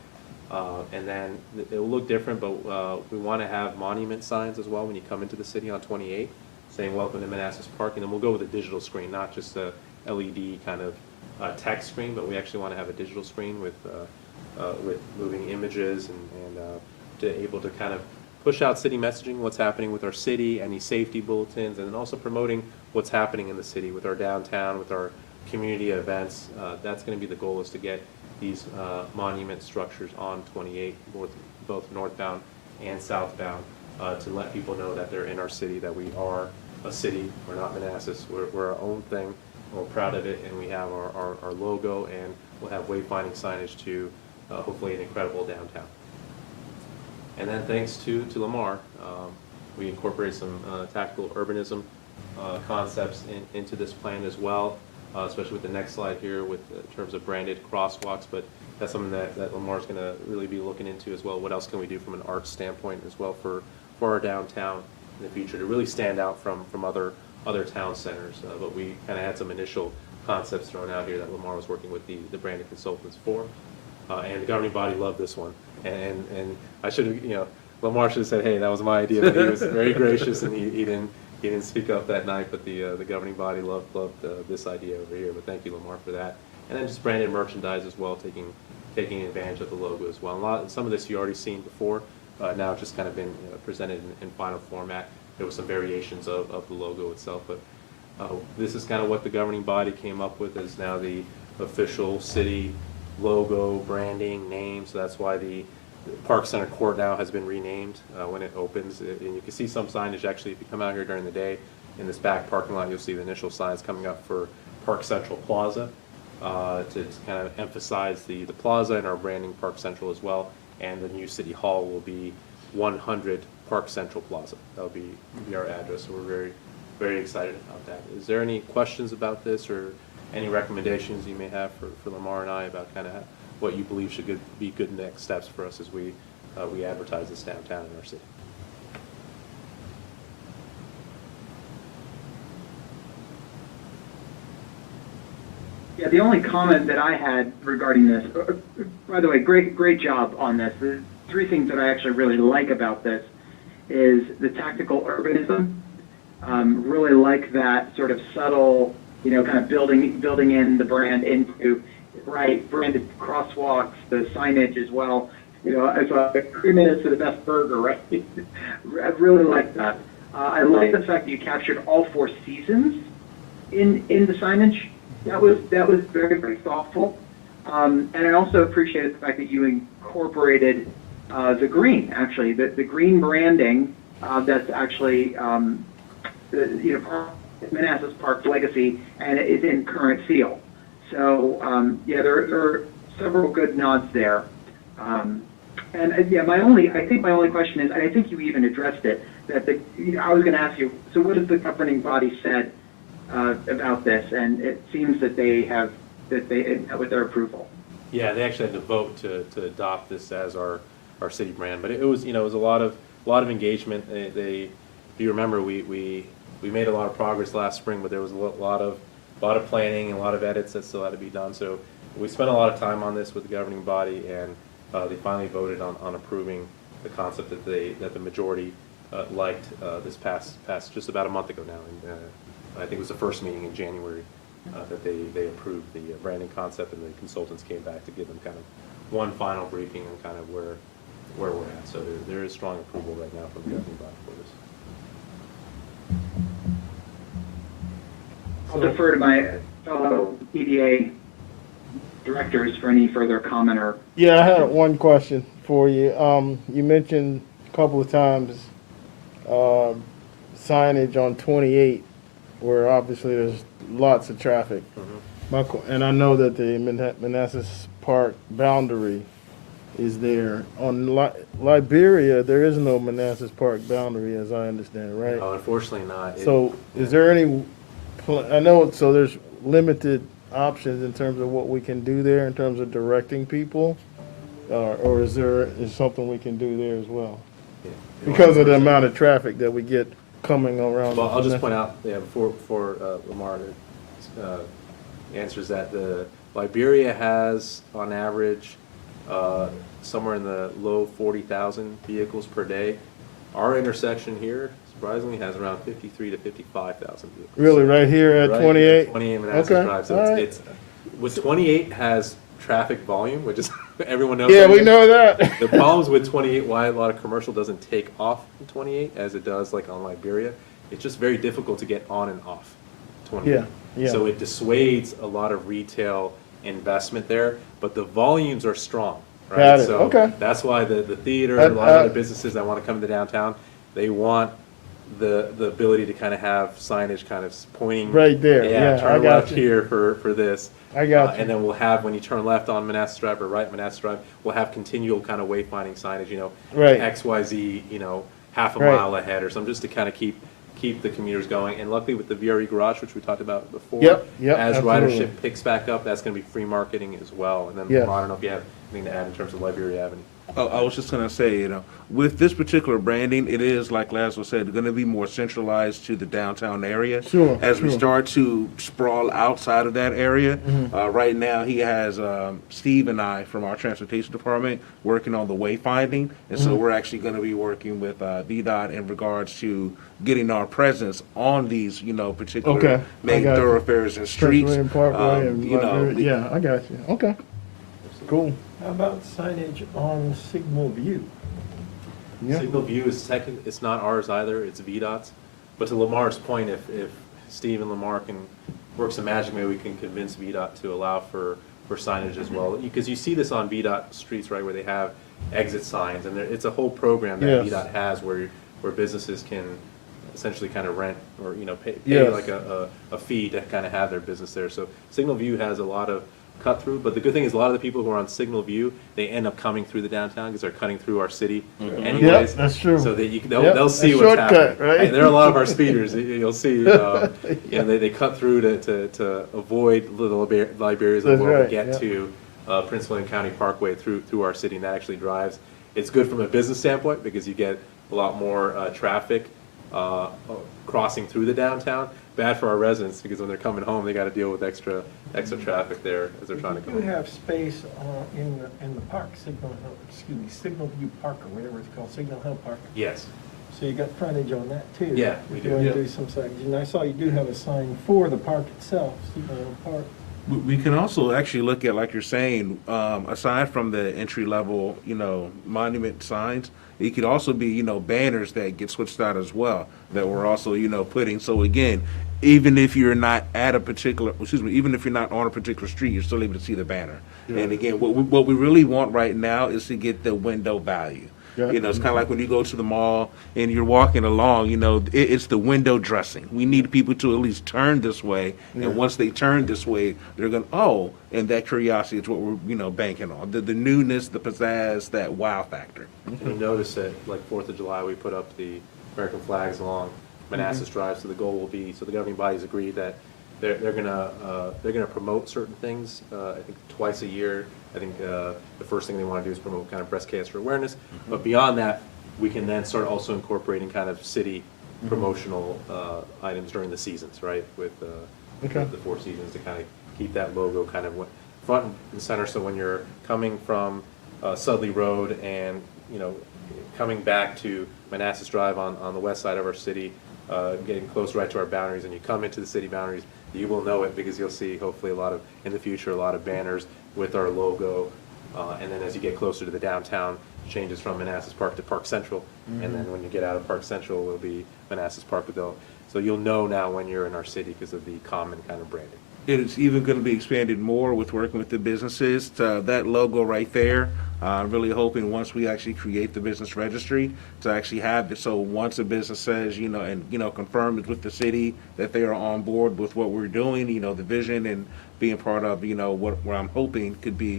And then it will look different, but we want to have monument signs as well when you come into the city on 28, saying welcome to Manassas Park. And then we'll go with a digital screen, not just a LED kind of text screen, but we actually want to have a digital screen with moving images and to able to kind of push out city messaging, what's happening with our city, any safety bulletins, and then also promoting what's happening in the city with our downtown, with our community events. That's going to be the goal, is to get these monument structures on 28, both northbound and southbound, to let people know that they're in our city, that we are a city. We're not Manassas. We're our own thing. We're proud of it, and we have our logo, and we'll have wayfinding signage to hopefully an incredible downtown. And then thanks to Lamar, we incorporated some tactical urbanism concepts into this plan as well, especially with the next slide here with in terms of branded crosswalks. But that's something that Lamar's going to really be looking into as well. What else can we do from an arts standpoint as well for our downtown in the future to really stand out from other town centers? But we kind of had some initial concepts thrown out here that Lamar was working with the branded consultants for. And the governing body loved this one. And I should have, Lamar should have said, hey, that was my idea, but he was very gracious, and he didn't speak up that night, but the governing body loved this idea over here. But thank you, Lamar, for that. And then just branded merchandise as well, taking advantage of the logo as well. Some of this you already seen before, now it's just kind of been presented in final format. There was some variations of the logo itself, but this is kind of what the governing body came up with as now the official city logo, branding, name. So that's why the Park Center Court now has been renamed when it opens. And you can see some signage actually if you come out here during the day. In this back parking lot, you'll see the initial signs coming up for Park Central Plaza to kind of emphasize the plaza and our branding Park Central as well. And the new City Hall will be 100 Park Central Plaza. That'll be our address. So we're very, very excited about that. Is there any questions about this, or any recommendations you may have for Lamar and I about kind of what you believe should be good next steps for us as we advertise this downtown in our city? Yeah, the only comment that I had regarding this, by the way, great job on this. The three things that I actually really like about this is the tactical urbanism. Really like that sort of subtle, kind of building in the brand into, right, branded crosswalks, the signage as well. As 3 minutes to the best burger, right? I really like that. I like the fact that you captured all 4 seasons in the signage. That was very, very thoughtful. And I also appreciated the fact that you incorporated the green, actually, the green branding that's actually Manassas Park's legacy, and it's in current seal. So yeah, there are several good nods there. And yeah, my only question is, and I think you even addressed it, that I was going to ask you, so what has the governing body said about this? And it seems that they have with their approval. Yeah, they actually had to vote to adopt this as our city brand, but it was a lot of engagement. If you remember, we made a lot of progress last spring, but there was a lot of planning and a lot of edits that still had to be done. So we spent a lot of time on this with the governing body, and they finally voted on approving the concept that the majority liked this past just about a month ago now. And I think it was the first meeting in January that they approved the branding concept, and the consultants came back to give them kind of one final briefing on kind of where we're at. So there is strong approval right now from the governing body for this. I'll defer to my fellow EDA directors for any further comment or. Yeah, I had one question for you. You mentioned a couple of times signage on 28, where obviously there's lots of traffic. Mm-hmm. And I know that the Manassas Park boundary is there. On Liberia, there is no Manassas Park boundary, as I understand, it, right? No, unfortunately not. So is there any, I know, so there's limited options in terms of what we can do there in terms of directing people? Or is something we can do there as well? Because of the amount of traffic that we get coming around. Well, I'll just point out, before Lamar answers that, the Liberia has, on average, somewhere in the low 40,000 vehicles per day. Our intersection here, surprisingly, has around 53 to 55,000 vehicles. Really, right here at Right, 28? 28 Manassas Okay, Drive. So all right. it's with 28 has traffic volume, which is everyone knows. Yeah, that. we know that. The problems with 28, why a lot of commercial doesn't take off in 28 as it does like on Liberia, it's just very difficult to get on and off 28. Yeah, yeah. So it dissuades a lot of retail investment there, but the volumes are strong, right? Got it, So okay. that's why the theater, a lot of other businesses that want to come to downtown, they want the ability to kind of have signage kind of pointing. Right there, yeah, I turn got left you. here for this. I got you. And then we'll have, when you turn left on Manassas Drive or right Manassas Drive, we'll have continual kind of wayfinding signage, Right. XYZ, half a Right. mile ahead or something, just to kind of keep the commuters going. And luckily with the VRE garage, which we talked about before, Yep, as absolutely. ridership picks back up, that's going to be free marketing as well. And then, Yes. I don't know if you have anything to add in terms of Liberia Avenue. Oh, I was just gonna say, with this particular branding, it is, like Laszlo said, gonna be more centralized to the downtown area. Sure, As we sure. start to sprawl outside of that area, right now, he has, Steve and I from our transportation department working on the wayfinding. And so we're actually gonna be working with, VDOT in regards to getting our presence on these, particular Okay, I main got you. thoroughfares and streets. William Parkway and Liberia. Yeah, I got you. Okay, cool. How about signage on Signal View? Yeah. Signal View is it's not ours either, it's VDOT's. But to Lamar's point, if Steve and Lamar can work some magic, maybe we can convince VDOT to allow for signage as well. Because you see this on VDOT streets, right, where they have exit signs, and it's a whole program that Yes. VDOT has where businesses can essentially kind of rent or, pay Yes. like a fee to kind of have their business there. So Signal View has a lot of cut through, but the good thing is a lot of the people who are on Signal View, they end up coming through the downtown because they're cutting through our city anyways. Yep, that's true. So that Yep, they'll see a what's shortcut, happening. right? And there are a lot of our speeders. You'll see, they cut through to avoid the Liberias of That's the world right, to get yep. to Prince William County Parkway through our city, and that actually drives. It's good from a business standpoint because you get a lot more traffic crossing through the downtown. Bad for our residents because when they're coming home, they got to deal with extra traffic there as they're trying to come You home. have space in the park, Signal View Park or whatever it's called, Signal Hill Park. Yes. So you got frontage on that too. Yeah, we If do. you want Yeah. to do some signage. And I saw you do have a sign for the park itself, Signal Hill Park. We can also actually look at, like you're saying, aside from the entry level, monument signs, it could also be, banners that get switched out as well that we're also, putting. So again, even if you're not at a particular, even if you're not on a particular street, you're still able to see the banner. And again, what we really want right now is to get the window value. Yeah. It's kind of like when you go to the mall and you're walking along, it's the window dressing. We need people to at least turn this way, and once they turn this way, they're going, and that curiosity is what we're, banking on. The newness, the pizzazz, that wow factor. And you notice that, like 4th of July, we put up the American flags along Manassas Drive, so the goal will be, so the governing bodies agreed that they're gonna promote certain things, I think twice a year. I think the first thing they want to do is promote kind of breast cancer awareness, but beyond that, we can then start also incorporating kind of city promotional items during the seasons, right, with Okay. the Four Seasons to kind of keep that logo kind of front and center, so when you're coming from Sudley Road and, coming back to Manassas Drive on the west side of our city, getting close right to our boundaries, and you come into the city boundaries, you will know it because you'll see hopefully in the future, a lot of banners with our logo. And then as you get closer to the downtown, it changes from Manassas Park to Park Central. And then when you get out of Park Central, it will be Manassas Park with so you'll know now when you're in our city because of the common kind of branding. It is even going to be expanded more with working with the businesses. That logo right there, I'm really hoping once we actually create the business registry to actually have it. So once a business says, confirm it with the city that they are on board with what we're doing, the vision and being part of, what I'm hoping could be,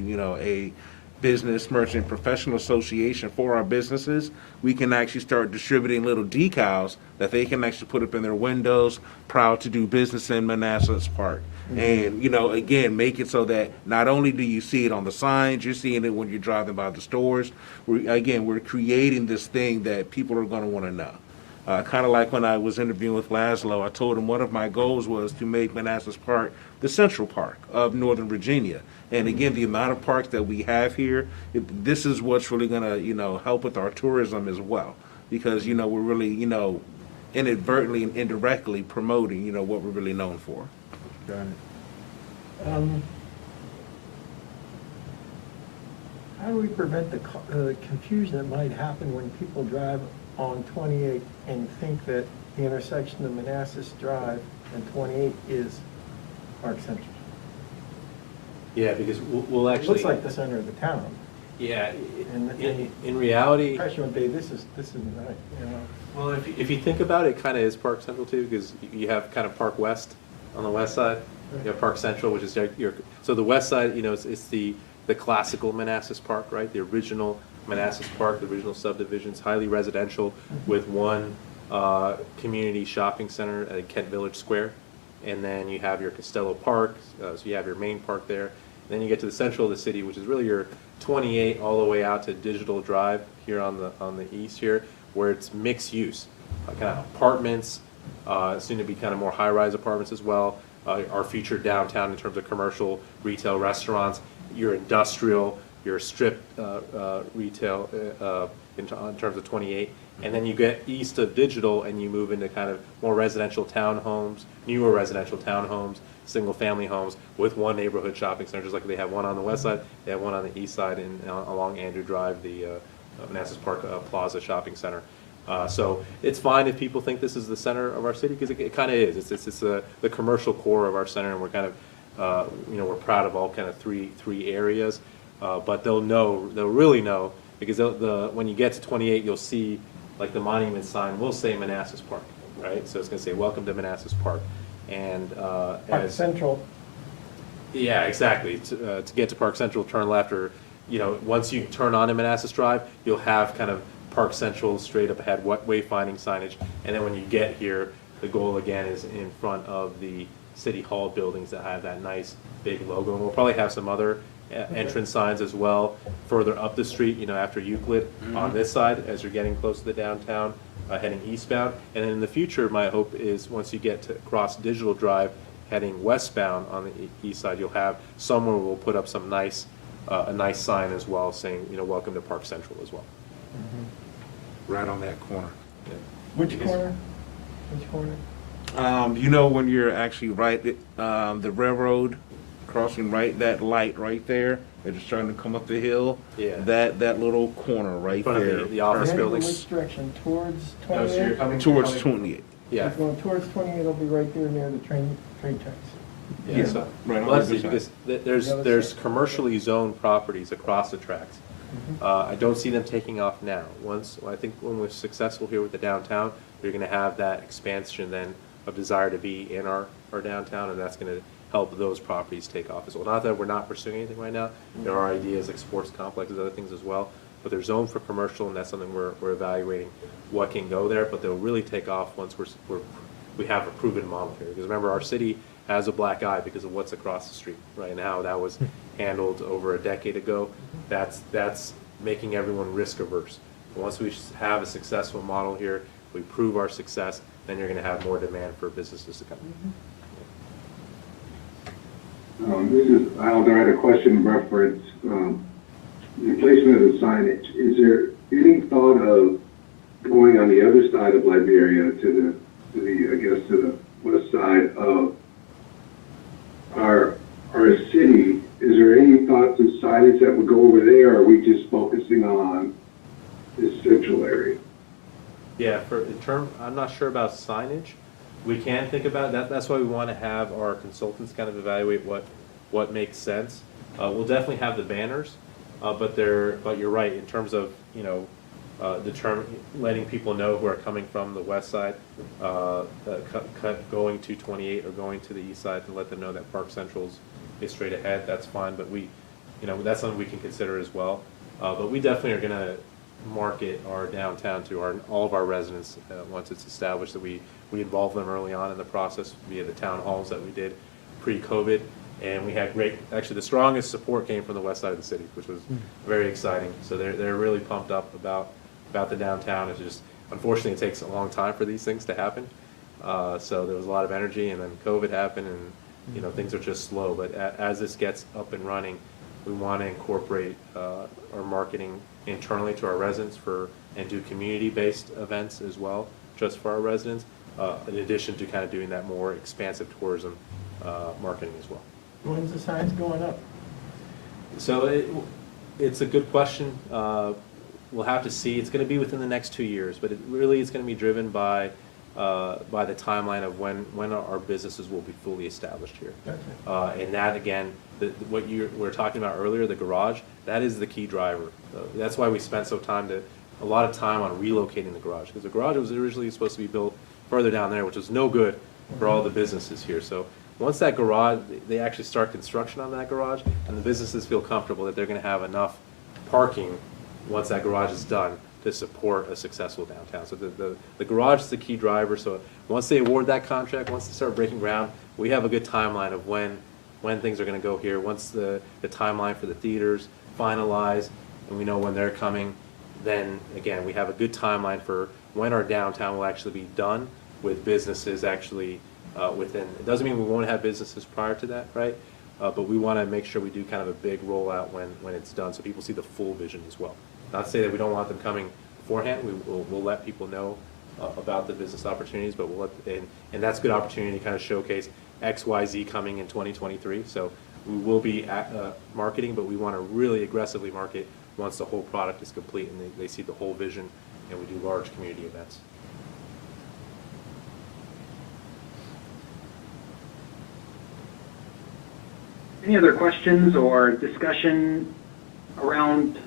business merchant professional association for our businesses, we can actually start distributing little decals that they can actually put up in their windows, proud to do business in Manassas Park. And, you know, again, make it so that not only do you see it on the signs, you're seeing it when you're driving by the stores. We're creating this thing that people are going to want to know. Kind of like when I was interviewing with Laszlo, I told him one of my goals was to make Manassas Park the Central Park of Northern Virginia. And again, the amount of parks that we have here, this is what's really going to, you know, help with our tourism as well. Because, you know, we're really, you know, inadvertently and indirectly promoting, you know, what we're really known for. Got it. How do we prevent the confusion that might happen when people drive on 28 and think that the intersection of Manassas Drive and 28 is Park Central? Yeah, because we'll It actually. looks like the center of the town. Yeah, And in reality, impression would be, this isn't right, you know? well, if you think about it, it kind of is Park Central too, because you have kind of Park West on the west side. You have Park Central, which is so the west side, you know, it's the classical Manassas Park, right? The original Manassas Park, the original subdivisions, highly residential, with one community shopping center at Kent Village Square. And then you have your Costello Park, so you have your main park there. Then you get to the central of the city, which is really your 28 all the way out to Digital Drive here on the east here, where it's mixed use, kind of apartments, soon to be kind of more high-rise apartments as well. Our future downtown in terms of commercial, retail, restaurants, your industrial, your strip retail in terms of 28. And then you get east of Digital and you move into kind of more residential townhomes, newer residential townhomes, single-family homes with one neighborhood shopping center, just like they have one on the west side, they have one on the east side along Andrew Drive, the Manassas Park Plaza Shopping Center. So it's fine if people think this is the center of our city, because it kind of is. It's the commercial core of our center, and we're kind of, you know, we're proud of all kind of three areas. But they'll really know, because when you get to 28, you'll see, like, the monument sign will say Manassas Park, right? So it's going to say, "Welcome to Manassas Park." And Park Central. Yeah, exactly. To get to Park Central, turn left, or, you know, once you turn onto Manassas Drive, you'll have kind of Park Central straight up ahead, wayfinding signage. And then when you get here, the goal again is in front of the City Hall buildings that have that nice big logo. And we'll probably have some other entrance signs as well further up the street, you know, after Euclid on this side as you're getting close to the downtown, heading eastbound. And then in the future, my hope is once you get to cross Digital Drive, heading westbound on the east side, you'll have somewhere we'll put up some nice, a nice sign as well saying, you know, "Welcome to Park Central" as well. Right on that corner. Yeah. Which corner? Which corner? You know, when you're actually right, the railroad crossing right, that light right there, they're just trying to come up the hill. Yeah. That little corner right In front of there. the office Heading buildings. Which direction? Towards No, so you're 28? coming Towards 28. Yeah. If going towards 28, it'll be right there near the trade tracks. Yeah, Yeah, so, right on well, that's the it, other because The other there's side. commercially zoned properties across the tracks. I don't see them taking off now. I think when we're successful here with the downtown, you're gonna have that expansion then of desire to be in our downtown, and that's gonna help those properties take off as well. Not that we're not pursuing anything right now. There are ideas like sports complexes, other things as well, but they're zoned for commercial, and that's something we're evaluating what can go there, but they'll really take off once we have a proven model here. Because remember, our city has a black eye because of what's across the street right now. That was handled over a decade ago. That's making everyone risk averse. Once we have a successful model here, we prove our success, then you're going to have more demand for businesses to come. This is Alder. I had a question reference the placement of the signage. Is there any thought of going on the other side of Liberia to the west side of our city? Is there any thoughts of signage that would go over there, or are we just focusing on this central area? Yeah, I'm not sure about signage. We can think about that. That's why we want to have our consultants kind of evaluate what makes sense. We'll definitely have the banners, but you're right in terms of, you know, letting people know who are coming from the west side, going to 28 or going to the east side, to let them know that Park Central's is straight ahead. That's fine, but that's something we can consider as well. But we definitely are gonna market our downtown to all of our residents, once it's established, that we involve them early on in the process via the town halls that we did pre-COVID. And we had actually the strongest support came from the west side of the city, which was very exciting. So they're really pumped up about the downtown. It's just, unfortunately, it takes a long time for these things to happen. So there was a lot of energy, and then COVID happened, and things are just slow. But as this gets up and running, we want to incorporate our marketing internally to our residents and do community-based events as well, just for our residents, in addition to kind of doing that more expansive tourism marketing as well. When's the signs going up? So it's a good question. We'll have to see. It's going to be within the next 2 years, but it's going to be driven by the timeline of when our businesses will be fully established here. Okay. And that, again, what you were talking about earlier, the garage, that is the key driver. That's why we spent a lot of time on relocating the garage, because the garage was originally supposed to be built further down there, which was no good for all the businesses here. So once that garage, they actually start construction on that garage, and the businesses feel comfortable that they're going to have enough parking once that garage is done to support a successful downtown. So the garage is the key driver. So once they award that contract, once they start breaking ground, we have a good timeline of when things are going to go here. Once the timeline for the theaters finalize and we know when they're coming, then again, we have a good timeline for when our downtown will actually be done with businesses actually within. It doesn't mean we won't have businesses prior to that, right? But we want to make sure we do kind of a big rollout when it's done, so people see the full vision as well. Not to say that we don't want them coming beforehand. We'll let people know about the business opportunities, but and that's a good opportunity to kind of showcase XYZ coming in 2023. So we will be marketing, but we want to really aggressively market once the whole product is complete and they see the whole vision, and we do large community events. Any other questions or discussion around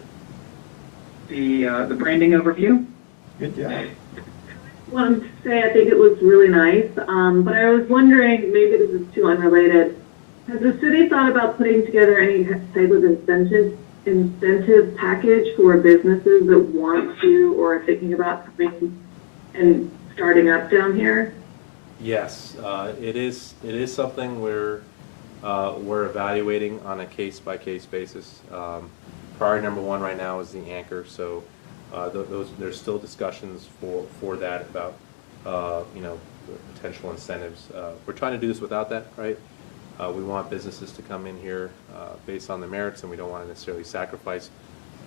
the branding overview? Good job. Wanted to say I think it looks really nice, but I was wondering, maybe this is too unrelated, has the city thought about putting together any type of incentive package for businesses that want to or are thinking about coming and starting up down here? Yes, it is something we're evaluating on a case-by-case basis. Priority number one right now is the anchor, so there's still discussions for that about potential incentives. We're trying to do this without that, right? We want businesses to come in here based on the merits, and we don't want to necessarily sacrifice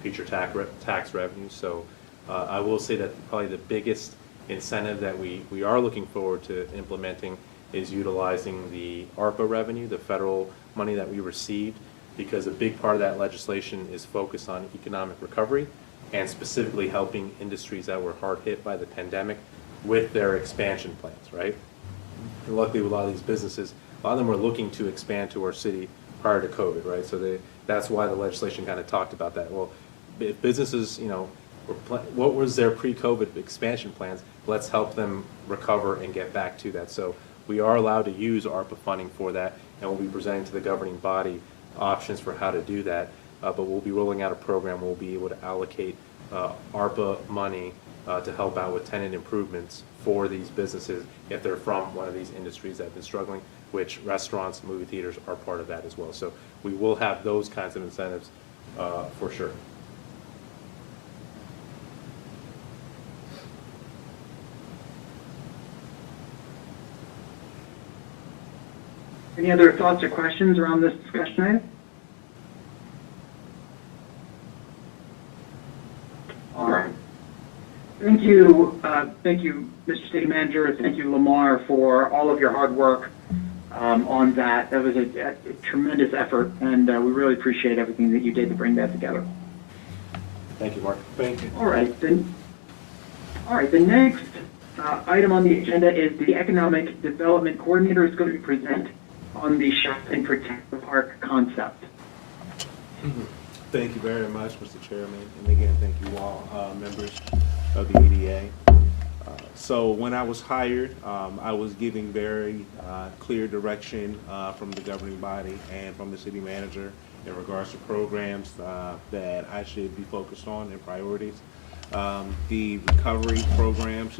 future tax revenue. So I will say that probably the biggest incentive that we are looking forward to implementing is utilizing the ARPA revenue, the federal money that we received, because a big part of that legislation is focused on economic recovery and specifically helping industries that were hard hit by the pandemic with their expansion plans, right? And luckily, with a lot of these businesses, a lot of them were looking to expand to our city prior to COVID, right? So that's why the legislation kind of talked about that. Well, if businesses, what was their pre-COVID expansion plans? Let's help them recover and get back to that. So we are allowed to use ARPA funding for that, and we'll be presenting to the governing body options for how to do that. But we'll be rolling out a program where we'll be able to allocate ARPA money to help out with tenant improvements for these businesses if they're from one of these industries that have been struggling, which restaurants, movie theaters are part of that as well. So we will have those kinds of incentives for sure. Any other thoughts or questions around this discussion item? All right. Thank you, Mr. City Manager. Thank you, Lamar, for all of your hard work on that. That was a tremendous effort, and we really appreciate everything that you did to bring that together. Thank you, Mark. Thank you. All right, the next item on the agenda is the Economic Development Coordinator is going to present on the Shop and Protect the Park concept. Thank you very much, Mr. Chairman, and again, thank you all, members of the EDA. So when I was hired, I was giving very clear direction from the governing body and from the city manager in regards to programs that I should be focused on and priorities. The recovery program,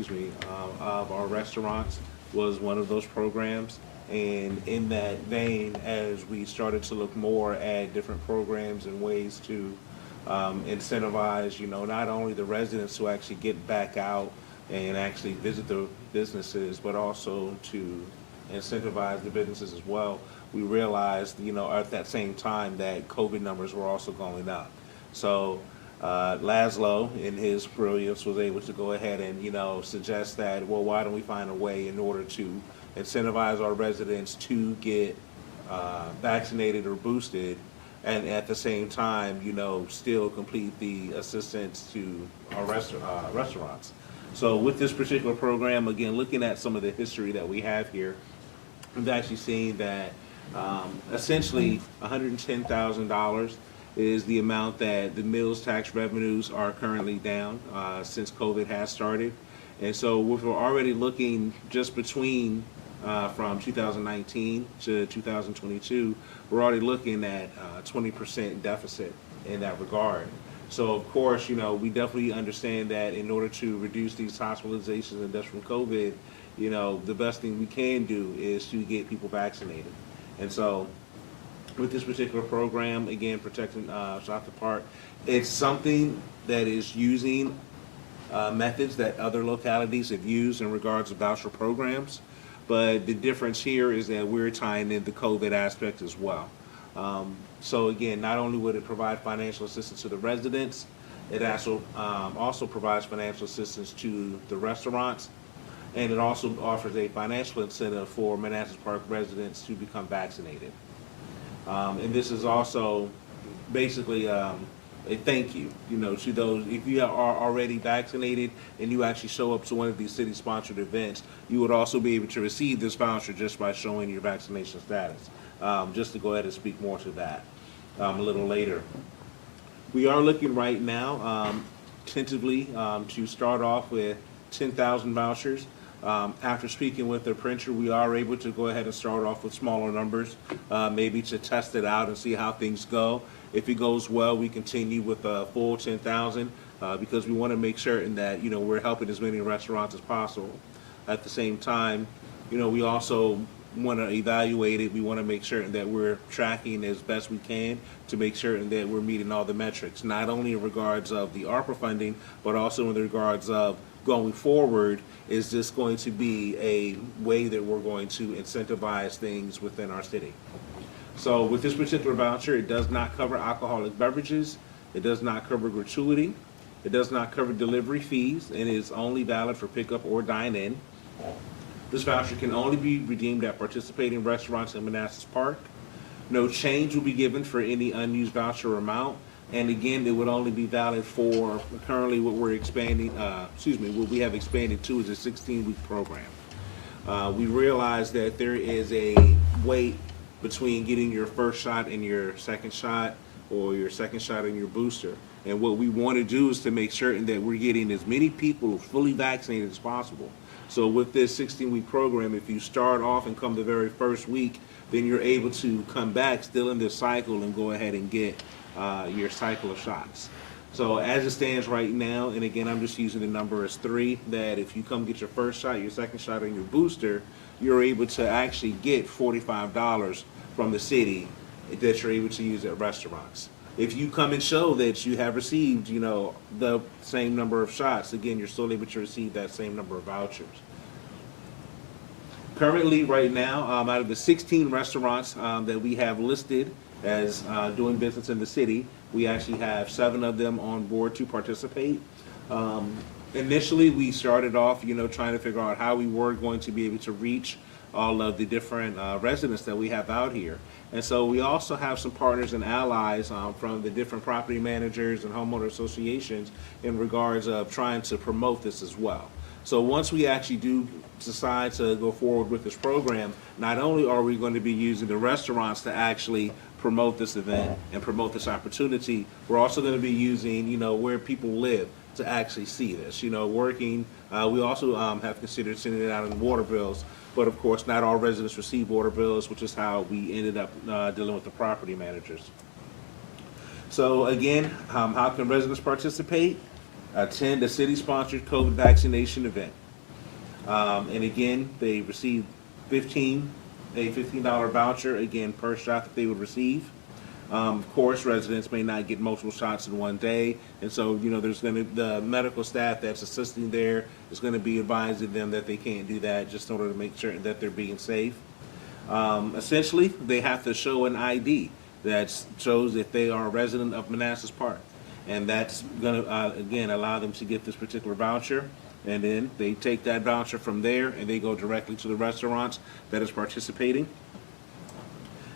of our restaurants was one of those programs. And in that vein, as we started to look more at different programs and ways to incentivize, not only the residents to actually get back out and actually visit the businesses, but also to incentivize the businesses as well, we realized, at that same time that COVID numbers were also going up. So Laszlo, in his brilliance, was able to go ahead and, suggest that, well, why don't we find a way in order to incentivize our residents to get vaccinated or boosted, and at the same time, still complete the assistance to our restaurants. So with this particular program, again, looking at some of the history that we have here, we've actually seen that essentially $110,000 is the amount that the meals tax revenues are currently down since COVID has started. And so we're already looking just between from 2019 to 2022, we're already looking at 20% deficit in that regard. So of course, we definitely understand that in order to reduce these hospitalizations and deaths from COVID, the best thing we can do is to get people vaccinated. And so with this particular program, again, Protecting South Park, it's something that is using methods that other localities have used in regards to voucher programs. But the difference here is that we're tying in the COVID aspect as well. So again, not only would it provide financial assistance to the residents, it also provides financial assistance to the restaurants, and it also offers a financial incentive for Manassas Park residents to become vaccinated. And this is also basically a thank you, to those. If you are already vaccinated and you actually show up to one of these city-sponsored events, you would also be able to receive this voucher just by showing your vaccination status. Just to go ahead and speak more to that a little later. We are looking right now, tentatively, to start off with 10,000 vouchers. After speaking with the printer, we are able to go ahead and start off with smaller numbers, maybe to test it out and see how things go. If it goes well, we continue with a full 10,000 because we want to make certain that we're helping as many restaurants as possible. At the same time, we also want to evaluate it. We want to make certain that we're tracking as best we can to make certain that we're meeting all the metrics, not only in regards of the ARPA funding, but also in regards of going forward. Is this going to be a way that we're going to incentivize things within our city? So with this particular voucher, it does not cover alcoholic beverages, it does not cover gratuity, it does not cover delivery fees, and it is only valid for pickup or dine-in. This voucher can only be redeemed at participating restaurants in Manassas Park. No change will be given for any unused voucher amount, and again, it would only be valid for currently what we're expanding, what we have expanded to is a 16-week program. We realize that there is a wait between getting your first shot and your second shot, or your second shot and your booster. And what we want to do is to make certain that we're getting as many people fully vaccinated as possible. So with this 16-week program, if you start off and come the very first week, then you're able to come back still in this cycle and go ahead and get your cycle of shots. So as it stands right now, and again, I'm just using the number as 3, that if you come get your first shot, your second shot, and your booster, you're able to actually get $45 from the city that you're able to use at restaurants. If you come and show that you have received, the same number of shots, again, you're still able to receive that same number of vouchers. Currently, right now, out of the 16 restaurants that we have listed as doing business in the city, we actually have 7 of them on board to participate. Initially, we started off, trying to figure out how we were going to be able to reach all of the different residents that we have out here. And so we also have some partners and allies from the different property managers and homeowner associations in regards of trying to promote this as well. So once we actually do decide to go forward with this program, not only are we going to be using the restaurants to actually promote this event and promote this opportunity, we're also going to be using, where people live to actually see this, working. We also have considered sending it out in water bills, but of course not all residents receive water bills, which is how we ended up dealing with the property managers. So again, how can residents participate? Attend a city-sponsored COVID vaccination event. And again, they receive a $15 voucher, again, per shot that they would receive. Of course, residents may not get multiple shots in one day, and so, there's the medical staff that's assisting there is gonna be advising them that they can't do that, just in order to make sure that they're being safe. Essentially, they have to show an ID that shows that they are a resident of Manassas Park. And that's gonna, again, allow them to get this particular voucher. And then they take that voucher from there and they go directly to the restaurants that is participating.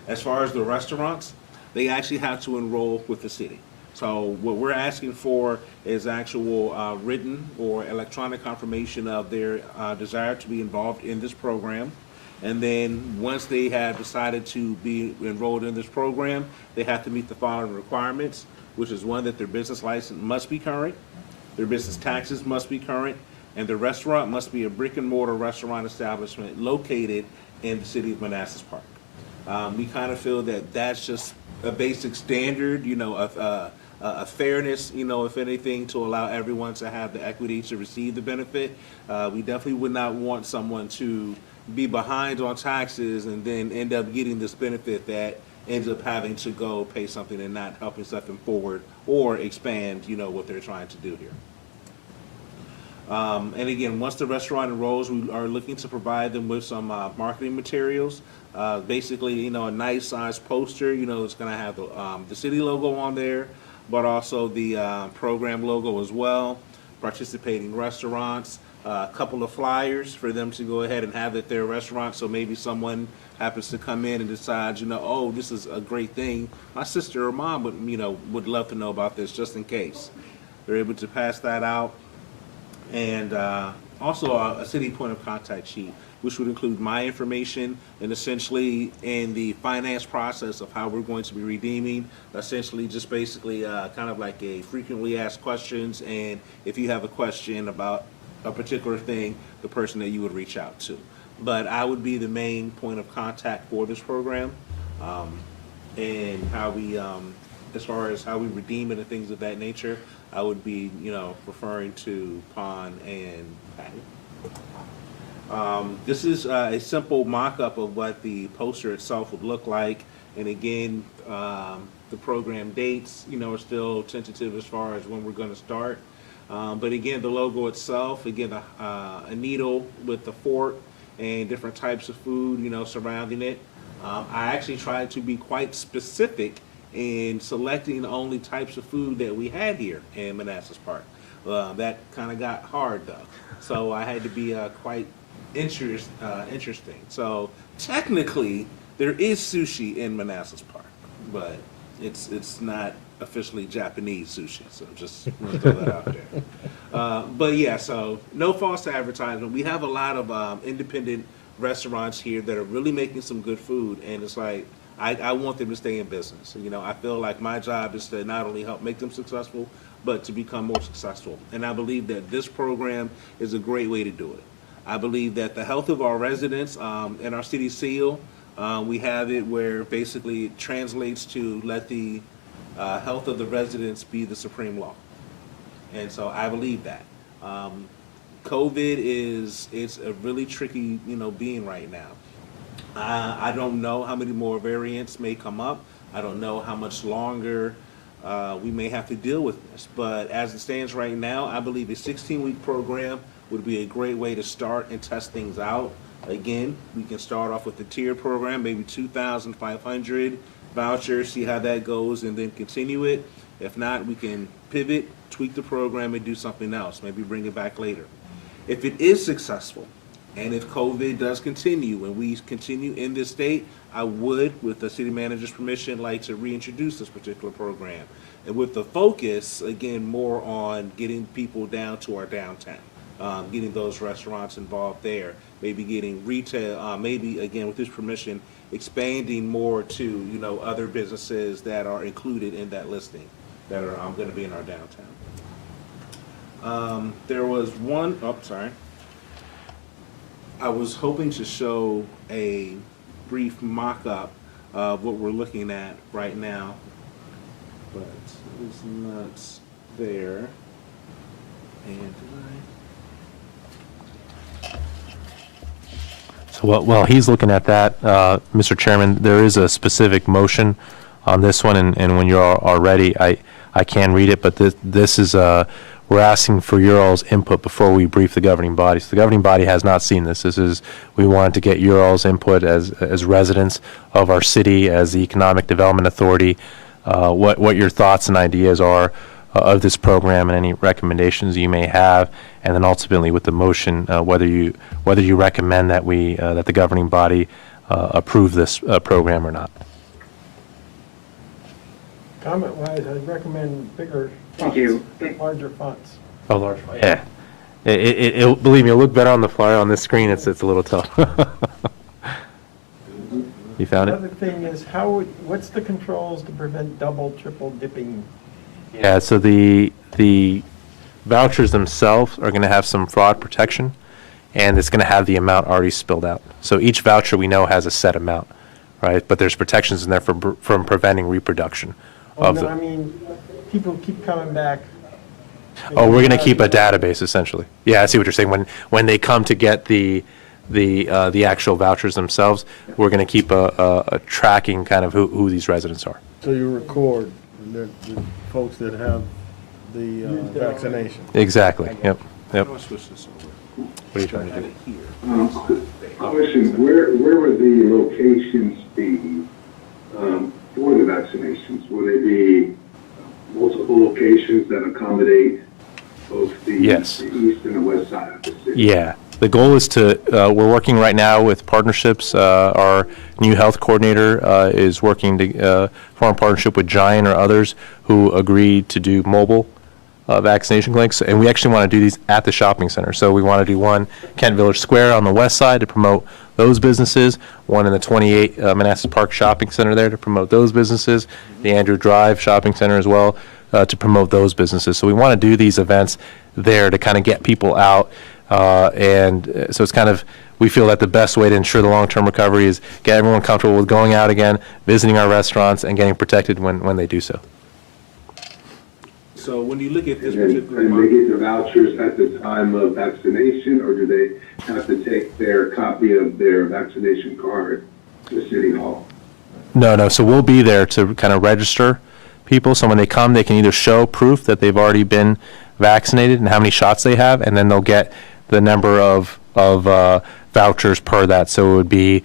As far as the restaurants, they actually have to enroll with the city. So what we're asking for is actual written or electronic confirmation of their desire to be involved in this program. And then once they have decided to be enrolled in this program, they have to meet the following requirements, which is one, that their business license must be current, their business taxes must be current, and the restaurant must be a brick and mortar restaurant establishment located in the city of Manassas Park. We kind of feel that that's just a basic standard, of a fairness, if anything, to allow everyone to have the equity to receive the benefit. We definitely would not want someone to be behind on taxes and then end up getting this benefit that ends up having to go pay something and not helping something forward or expand, what they're trying to do here. And again, once the restaurant enrolls, we are looking to provide them with some marketing materials. Basically, a nice size poster, it's going to have the city logo on there, but also the program logo as well, participating restaurants, a couple of flyers for them to go ahead and have at their restaurant. So maybe someone happens to come in and decides, oh, this is a great thing. My sister or mom would love to know about this, just in case. They're able to pass that out. And also a city point of contact sheet, which would include my information and essentially in the finance process of how we're going to be redeeming, essentially just basically kind of like a frequently asked questions, and if you have a question about a particular thing, the person that you would reach out to. But I would be the main point of contact for this program, and how we, as far as how we redeem it and things of that nature, I would be, referring to Pon and Patty. This is a simple mock-up of what the poster itself would look like. And again, the program dates, are still tentative as far as when we're going to start. But again, the logo itself, again, a needle with the fork and different types of food, surrounding it. I actually tried to be quite specific in selecting the only types of food that we had here in Manassas Park. That kind of got hard though. So I had to be quite interesting. So technically, there is sushi in Manassas Park, but it's not officially Japanese sushi. So just want to throw that out there. But yeah, so no false advertisement. We have a lot of independent restaurants here that are really making some good food, and it's like, I want them to stay in business. I feel like my job is to not only help make them successful, but to become more successful. And I believe that this program is a great way to do it. I believe that the health of our residents, in our city seal, we have it where basically it translates to let the health of the residents be the supreme law. And so I believe that. COVID it's a really tricky, being right now. I don't know how many more variants may come up. I don't know how much longer we may have to deal with this. But as it stands right now, I believe a 16-week program would be a great way to start and test things out. Again, we can start off with the tiered program, maybe 2,500 vouchers, see how that goes, and then continue it. If not, we can pivot, tweak the program, and do something else. Maybe bring it back later. If it is successful, and if COVID does continue and we continue in this state, I would, with the city manager's permission, like to reintroduce this particular program. And with the focus, again, more on getting people down to our downtown, getting those restaurants involved there, maybe getting retail, maybe, again, with his permission, expanding more to, other businesses that are included in that listing that are going to be in our downtown. There was one, sorry. I was hoping to show a brief mock-up of what we're looking at right now. but it's not there. And did So while he's looking at that, Mr. Chairman, there is a specific motion on this one, and when you are ready, I can read it, but this is, we're asking for your all's input before we brief the governing body. So the governing body has not seen this. We wanted to get your all's input as residents of our city, as the Economic Development Authority, what your thoughts and ideas are of this program and any recommendations you may have, and then ultimately with the motion, whether you recommend that that the governing body approve this program or not. Comment-wise, I'd recommend bigger Thank you. fonts, larger fonts. Oh, large. Yeah. Believe me, it'll look better on the flyer. On this screen, it's a little tough. You found it? Another thing is, what's the controls to prevent double, triple dipping? Yeah, so the vouchers themselves are going to have some fraud protection, and it's going to have the amount already spilled out. So each voucher we know has a set amount, right? But there's protections in there from preventing reproduction Oh, of no, the. I mean, people keep coming back. Oh, we're going to keep a database essentially. Yeah, I see what you're saying. When they come to get the actual vouchers themselves, we're going to keep a tracking kind of who these residents are. So you record the folks that have the vaccination. Exactly. Yep. I Yep. want to switch this over. What are you trying to Have do? it here. Question, where would the locations be for the vaccinations? Will they be multiple locations that accommodate both the Yes. the east and the west side of the city? Yeah. The goal is to, we're working right now with partnerships. Our new health coordinator is working to form a partnership with Giant or others who agreed to do mobile vaccination clinics. And we actually want to do these at the shopping center. So we want to do one Kent Village Square on the west side to promote those businesses, one in the 28 Manassas Park Shopping Center there to promote those businesses, the Andrew Drive Shopping Center as well to promote those businesses. So we want to do these events there to kind of get people out. And so it's kind of, we feel that the best way to ensure the long-term recovery is get everyone comfortable with going out again, visiting our restaurants, and getting protected when they do so. So when you look at this And then, particular and they market, get the vouchers at the time of vaccination, or do they have to take their copy of their vaccination card to City Hall? No. So we'll be there to kind of register people. So when they come, they can either show proof that they've already been vaccinated and how many shots they have, and then they'll get the number of vouchers per that. So it would be,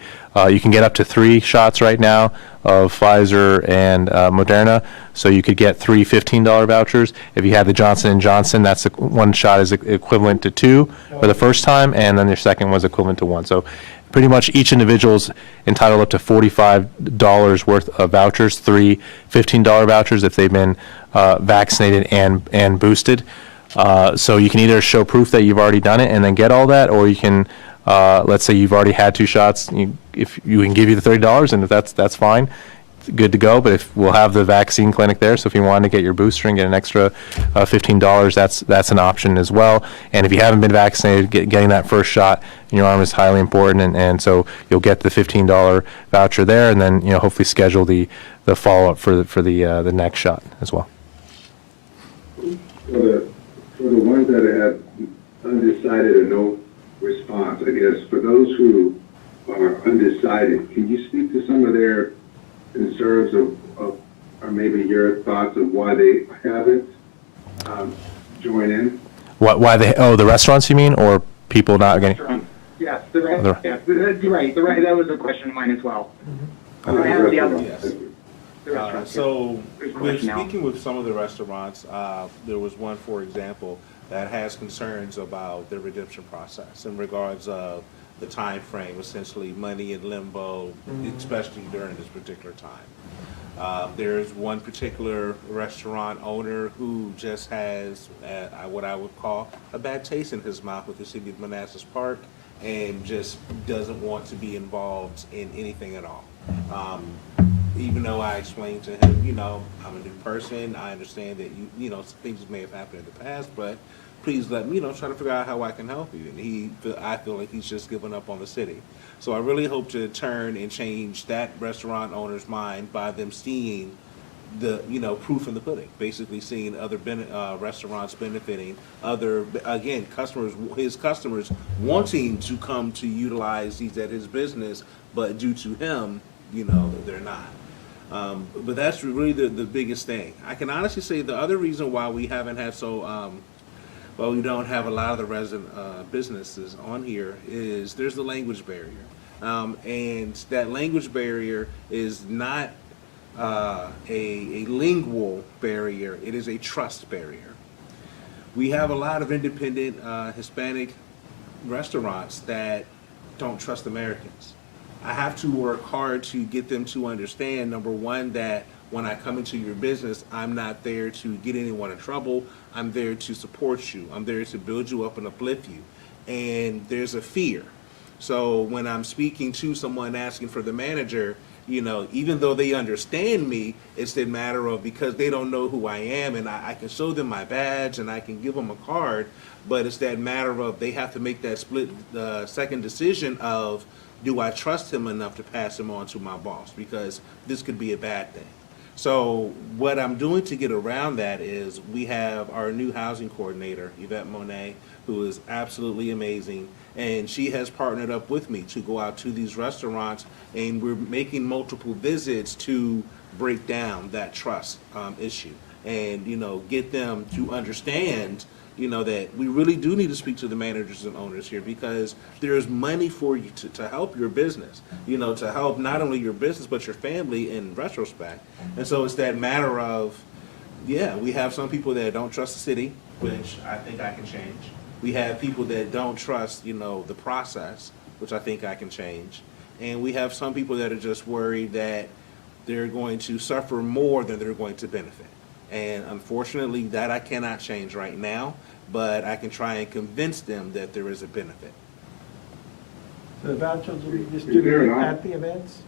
you can get up to 3 shots right now of Pfizer and Moderna. So you could get 3 $15 vouchers. If you had the Johnson & Johnson, that's one shot is equivalent to 2 for the first time, and then your second was equivalent to 1. So pretty much each individual's entitled up to $45 worth of vouchers, 3 $15 vouchers if they've been vaccinated and boosted. So you can either show proof that you've already done it and then get all that, or you can, let's say you've already had 2 shots, if you can give you the $30, and if that's fine, good to go. But if we'll have the vaccine clinic there, so if you wanted to get your booster and get an extra $15, that's an option as well. And if you haven't been vaccinated, getting that first shot in your arm is highly important, and so you'll get the $15 voucher there, and then hopefully schedule the follow up for the next shot as well. For the ones that have undecided or no response, I guess, for those who are undecided, can you speak to some of their concerns of or maybe your thoughts of why they haven't joined in? Why the restaurants you mean, or people not getting? Yes, you're right. That was a question of mine as well. I have the other. yes. The restaurants, So, There's a when question now. speaking with some of the restaurants, there was one, for example, that has concerns about the redemption process in regards of the time frame, essentially money in limbo, especially during this particular time. There's one particular restaurant owner who just has what I would call a bad taste in his mouth with the city of Manassas Park, and just doesn't want to be involved in anything at all. Even though I explained to him, I'm a new person, I understand that things may have happened in the past, but please let me, try to figure out how I can help you. And I feel like he's just given up on the city. So I really hope to turn and change that restaurant owner's mind by them seeing the, proof in the pudding, basically seeing other restaurants benefiting, his customers wanting to come to utilize these at his business, but due to him, they're not. But that's really the biggest thing. I can honestly say the other reason why we haven't had we don't have a lot of the resident businesses on here is there's the language barrier. And that language barrier is not a lingual barrier, it is a trust barrier. We have a lot of independent Hispanic restaurants that don't trust Americans. I have to work hard to get them to understand, number one, that when I come into your business, I'm not there to get anyone in trouble. I'm there to support you. I'm there to build you up and uplift you. And there's a fear. So when I'm speaking to someone asking for the manager, even though they understand me, it's a matter of, because they don't know who I am, and I can show them my badge and I can give them a card, but it's that matter of they have to make that split second decision of, do I trust him enough to pass him on to my boss? Because this could be a bad thing. So what I'm doing to get around that is we have our new housing coordinator, Yvette Monet, who is absolutely amazing. And she has partnered up with me to go out to these restaurants, and we're making multiple visits to break down that trust issue and, get them to understand, that we really do need to speak to the managers and owners here, because there's money for you to help your business, to help not only your business but your family in retrospect. And so it's that matter of, we have some people that don't trust the city, which I think I can change. We have people that don't trust, the process, which I think I can change. And we have some people that are just worried that they're going to suffer more than they're going to benefit. And unfortunately, that I cannot change right now, but I can try and convince them that there is a benefit. The vouchers will be distributed at the events?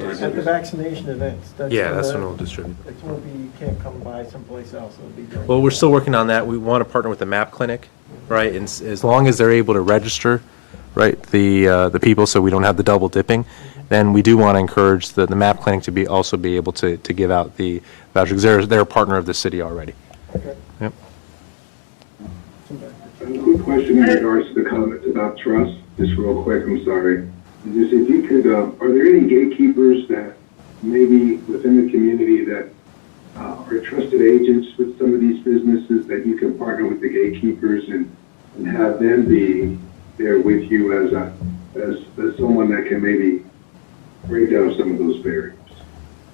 At the vaccination events? That's Yeah, when that's the- when we'll distribute. It won't be, you can't come by someplace else, it'll be during. Well, we're still working on that. We want to partner with the MAP clinic, right? And as long as they're able to register, right, the people, so we don't have the double dipping, then we do want to encourage the MAP clinic to also be able to give out the vouchers, because they're a partner of the city already. Okay. Yep. A quick question in regards to the comments about trust, just real quick, I'm sorry. Just if you could, are there any gatekeepers that maybe within the community that are trusted agents with some of these businesses that you can partner with the gatekeepers and have them be there with you as someone that can maybe break down some of those barriers?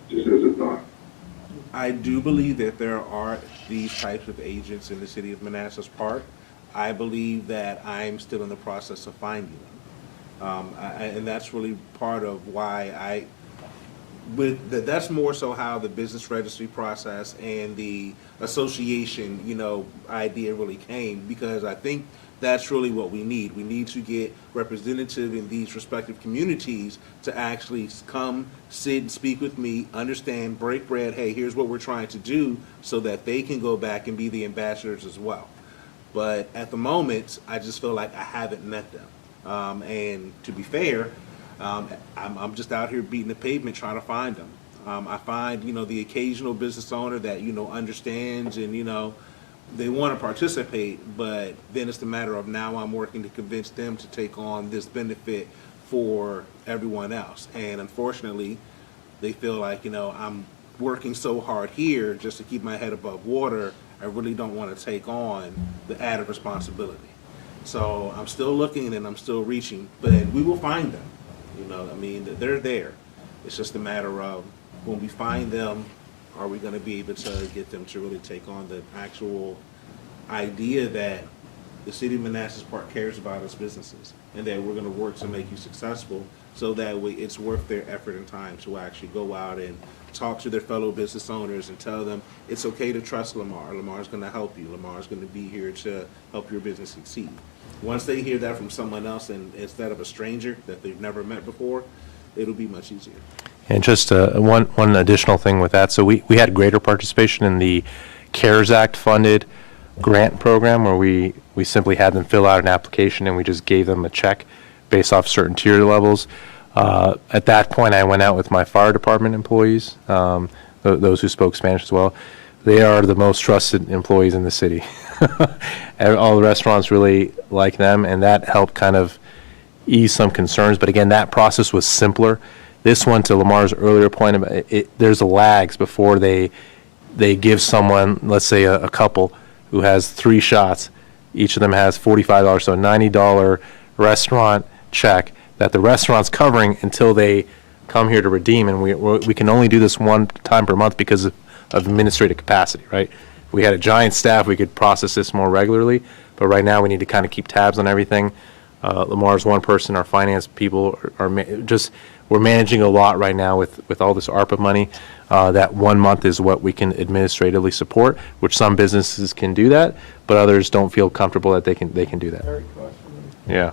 Just as a thought. I do believe that there are these types of agents in the city of Manassas Park. I believe that I'm still in the process of finding them. And that's really part of why that's more so how the business registry process and the association, idea really came, because I think that's really what we need. We need to get representative in these respective communities to actually come, sit and speak with me, understand, break bread, hey, here's what we're trying to do, so that they can go back and be the ambassadors as well. But at the moment, I just feel like I haven't met them. And to be fair, I'm just out here beating the pavement trying to find them. I find, the occasional business owner that, understands and, they want to participate, but then it's the matter of now I'm working to convince them to take on this benefit for everyone else. And unfortunately, they feel like, I'm working so hard here just to keep my head above water. I really don't want to take on the added responsibility. So I'm still looking and I'm still reaching, but we will find them. They're there. It's just a matter of when we find them, are we going to be able to get them to really take on the actual idea that the city of Manassas Park cares about its businesses and that we're going to work to make you successful, so that way it's worth their effort and time to actually go out and talk to their fellow business owners and tell them it's okay to trust Lamar. Lamar's going to help you. Lamar's going to be here to help your business succeed. Once they hear that from someone else and instead of a stranger that they've never met before, it'll be much easier. And just one additional thing with that. So we had greater participation in the CARES Act funded grant program, where we simply had them fill out an application and we just gave them a check based off certain tier levels. At that point, I went out with my fire department employees. those who spoke Spanish as well. They are the most trusted employees in the city. And all the restaurants really like them, and that helped kind of ease some concerns. But again, that process was simpler. This one, to Lamar's earlier point, about there's a lags before they give someone, let's say a couple who has 3 shots, each of them has $45, so a $90 restaurant check that the restaurant's covering until they come here to redeem. And we can only do this one time per month because of administrative capacity, right? If we had a giant staff, we could process this more regularly, but right now we need to kind of keep tabs on everything. Lamar's one person, our finance people we're managing a lot right now with all this ARPA money. That 1 month is what we can administratively support, which some businesses can do that, but others don't feel comfortable that they can do that. Very costly. Yeah.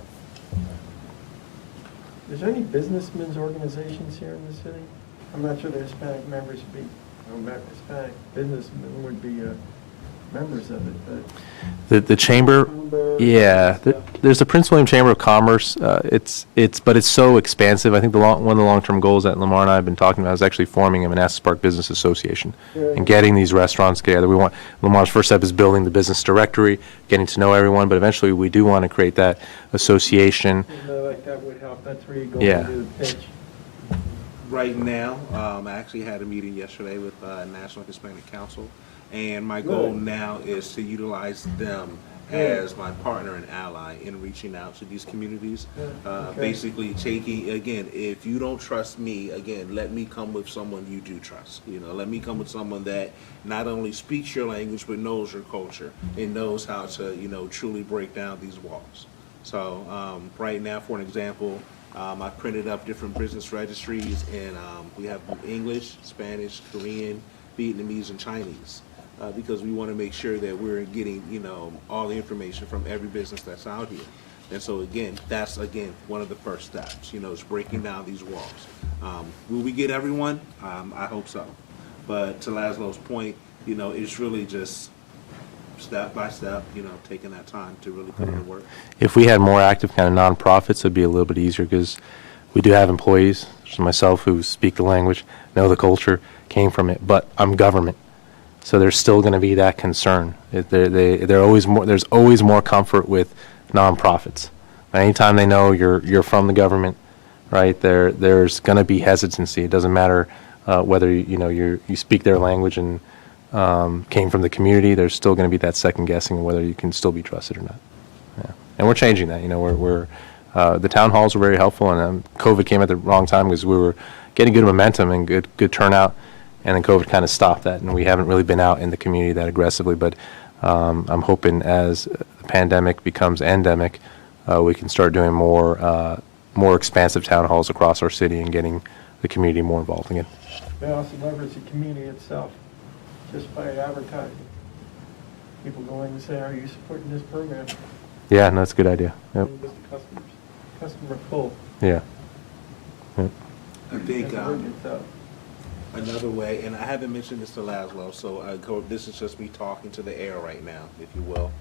Is there any businessmen's organizations here in the city? I'm not sure the Hispanic members would be, Hispanic businessmen would be members of it, but. The chamber, yeah, there's the Prince William Chamber of Commerce. But it's so expansive. I think one of the long-term goals that Lamar and I have been talking about is actually forming a Manassas Park Business Association and getting these restaurants together. Lamar's first step is building the business directory, getting to know everyone, but eventually we do want to create that association. Like that would help. That's where you go Yeah. to do the pitch. Right now, I actually had a meeting yesterday with National Hispanic Council, and my goal now is to utilize them as my partner and ally in reaching out to these communities. Basically taking, again, if you don't trust me, again, let me come with someone you do trust. Let me come with someone that not only speaks your language, but knows your culture and knows how to, truly break down these walls. So right now, for an example, I printed up different business registries, and we have English, Spanish, Korean, Vietnamese, and Chinese, because we want to make sure that we're getting, all the information from every business that's out here. And so again, that's one of the first steps, is breaking down these walls. Will we get everyone? I hope so. But to Laszlo's point, it's really just step by step, taking that time to really put in the work. If we had more active kind of nonprofits, it'd be a little bit easier because we do have employees, such as myself, who speak the language, know the culture, came from it, but I'm government. So there's still going to be that concern. They're always more. There's always more comfort with nonprofits. Anytime they know you're from the government, right? There's going to be hesitancy. It doesn't matter whether you speak their language and came from the community. There's still going to be that second guessing of whether you can still be trusted or not. Yeah. And we're changing that. The town halls were very helpful, and COVID came at the wrong time because we were getting good momentum and good turnout. And then COVID kind of stopped that, and we haven't really been out in the community that aggressively. But I'm hoping as the pandemic becomes endemic, we can start doing more expansive town halls across our city and getting the community more involved again. They also leverage the community itself just by advertising. People go in and say, "Are you supporting this program?" Yeah, no, that's a good idea. Yep. And just the customer pull. Yeah. Yep. I think That's what it's out. another way, and I haven't mentioned this to Laszlo, so this is just me talking to the air right now, if you will.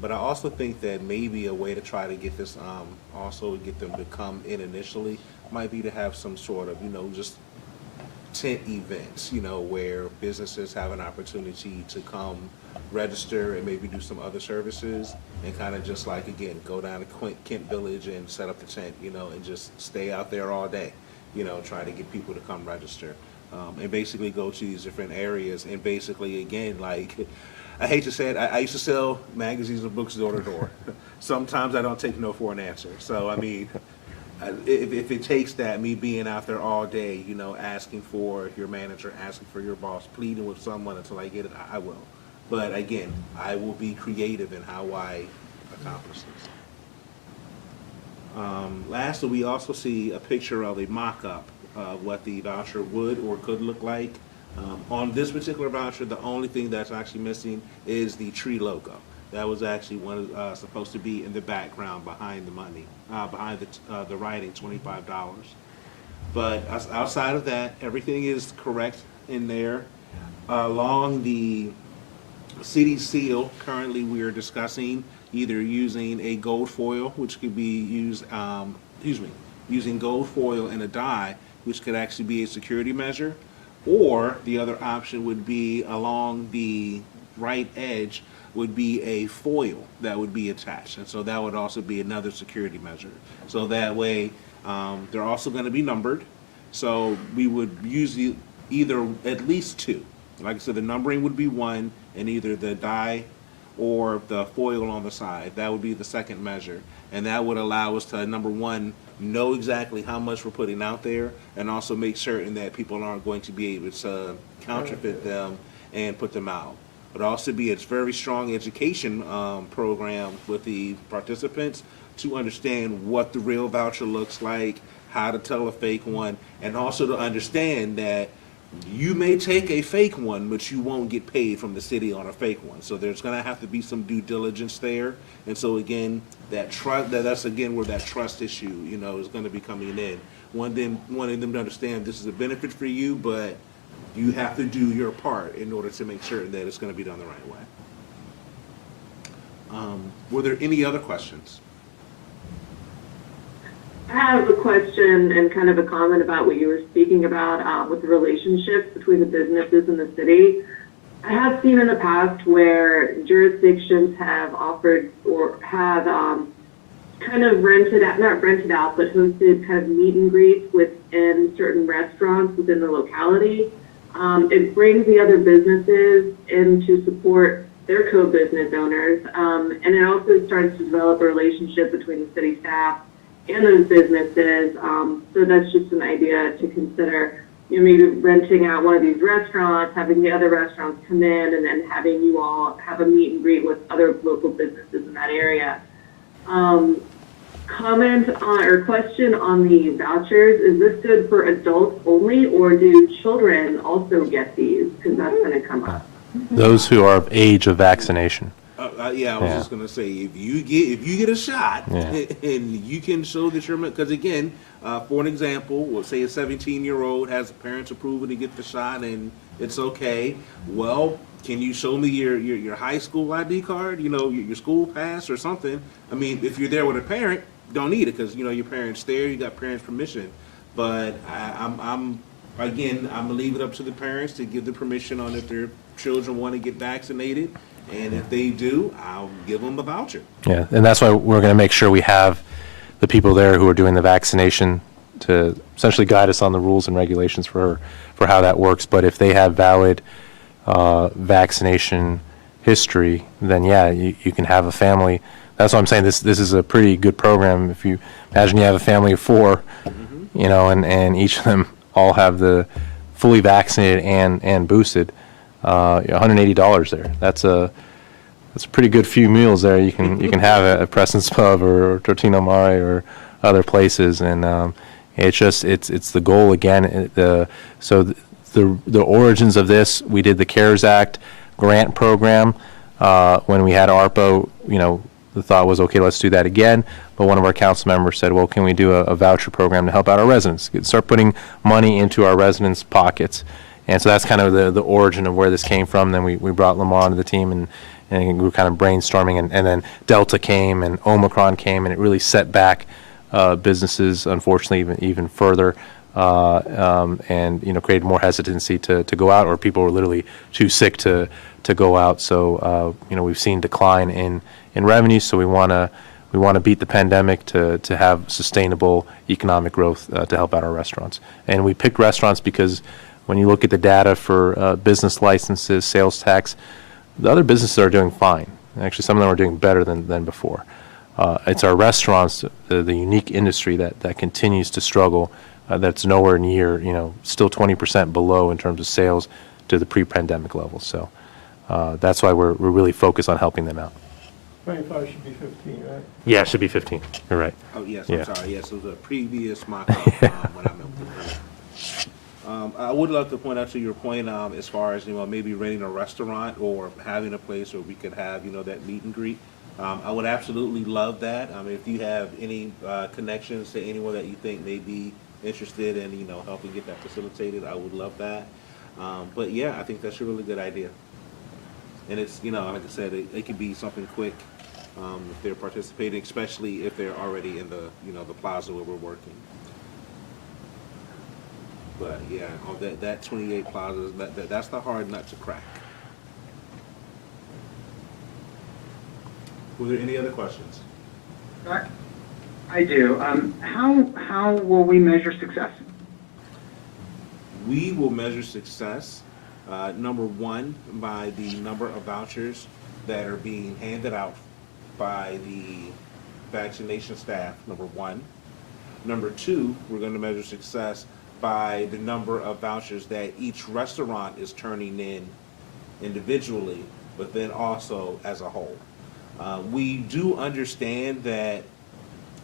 But I also think that maybe a way to try to get this, also get them to come in initially, might be to have some sort of, just tent events, where businesses have an opportunity to come register and maybe do some other services, and kind of just like, again, go down to Kent Village and set up the tent, and just stay out there all day, try to get people to come register. And basically go to these different areas, and basically, again, like, I hate to say it, I used to sell magazines and books door to door. Sometimes I don't take no for an answer. So, I mean, if it takes that, me being out there all day, asking for your manager, asking for your boss, pleading with someone until I get it, I will. But again, I will be creative in how I accomplish this. Lastly, we also see a picture of a mock-up of what the voucher would or could look like. On this particular voucher, the only thing that's actually missing is the tree logo. That was actually supposed to be in the background behind the money, behind the writing, $25. But outside of that, everything is correct in there. Along the city seal, currently we are discussing either using a gold foil, which could be used, using gold foil and a die, which could actually be a security measure, Or the other option would be along the right edge would be a foil that would be attached. And so that would also be another security measure. So that way, they're also going to be numbered. So we would use either at least two. Like I said, the numbering would be one, and either the die or the foil on the side. That would be the second measure. And that would allow us to, number one, know exactly how much we're putting out there, and also make certain that people aren't going to be able to counterfeit them and put them out. But also be a very strong education program with the participants to understand what the real voucher looks like, how to tell a fake one, and also to understand that you may take a fake one, but you won't get paid from the city on a fake one. So there's going to have to be some due diligence there. And so again, that trust, that's again where that trust issue, you know, is going to be coming in. Wanting them to understand this is a benefit for you, but you have to do your part in order to make sure that it's going to be done the right way. Were there any other questions? I have a question and kind of a comment about what you were speaking about with the relationships between the businesses and the city. I have seen in the past where jurisdictions have offered or have kind of not rented out, but hosted kind of meet and greets within certain restaurants within the locality. It brings the other businesses in to support their co-business owners, and it also starts to develop a relationship between the city staff and those businesses. So that's just an idea to consider. You know, maybe renting out one of these restaurants, having the other restaurants come in, and then having you all have a meet and greet with other local businesses in that area. Comment on or question on the vouchers: is this good for adults only, or do children also get these? Because that's going to come up. Those who are of age of vaccination. Yeah, I was just gonna say, if you get a shot, Yeah. and you can show that you're, because again, for an example, we'll say a 17-year-old has parents' approval to get the shot, and it's okay. Well, can you show me your high school ID card? You know, your school pass or something. I mean, if you're there with a parent, don't need it because you know your parents there, you got parents' permission. But I'm gonna leave it up to the parents to give the permission on if their children want to get vaccinated. And if they do, I'll give them a voucher. Yeah, and that's why we're going to make sure we have the people there who are doing the vaccination to essentially guide us on the rules and regulations for how that works. But if they have valid vaccination history, then yeah, you can have a family. That's why I'm saying this is a pretty good program. If you imagine you have a family of four, you know, and each of them all have the fully vaccinated and boosted. $180 there. That's a pretty good few meals there. You can have at Preston's Pub or Tortino Mare or other places, and it's the goal again. So the origins of this, we did the CARES Act grant program when we had ARPA. You know, the thought was, okay, let's do that again. But one of our council members said, well, can we do a voucher program to help out our residents? Start putting money into our residents' pockets. And so that's kind of the origin of where this came from. Then we brought Lamar onto the team, and we were kind of brainstorming, and then Delta came and Omicron came, and it really set back businesses, unfortunately, even further, and you know, created more hesitancy to go out, or people were literally too sick to go out. So you know, we've seen decline in revenue. So we want to beat the pandemic to have sustainable economic growth to help out our restaurants. And we picked restaurants because when you look at the data for business licenses, sales tax, the other businesses are doing fine. Actually, some of them are doing better than before. It's our restaurants, the unique industry that continues to struggle, that's nowhere near, you know, still 20% below in terms of sales to the pre-pandemic levels. So that's why we're really focused on helping them out. 25 should be 15, right? Yeah, it should be 15. You're right. Oh, yes, Yeah. I'm sorry. Yes, it was a previous mock-up when I met with the I would love to point out to your point as far as, you know, maybe renting a restaurant or having a place where we could have, you know, that meet and greet. I would absolutely love that. If you have any connections to anyone that you think may be interested in, you know, helping get that facilitated, I would love that. But yeah, I think that's a really good idea. And it's, you know, like I said, it could be something quick if they're participating, especially if they're already in the, you know, the plaza where we're working. But yeah, on that 28 plazas, that's the hard nut to crack. Were there any other questions? I do. How will we measure success? We will measure success, number one, by the number of vouchers that are being handed out by the vaccination staff, number one. Number two, we're going to measure success by the number of vouchers that each restaurant is turning in individually, but then also as a whole. We do understand that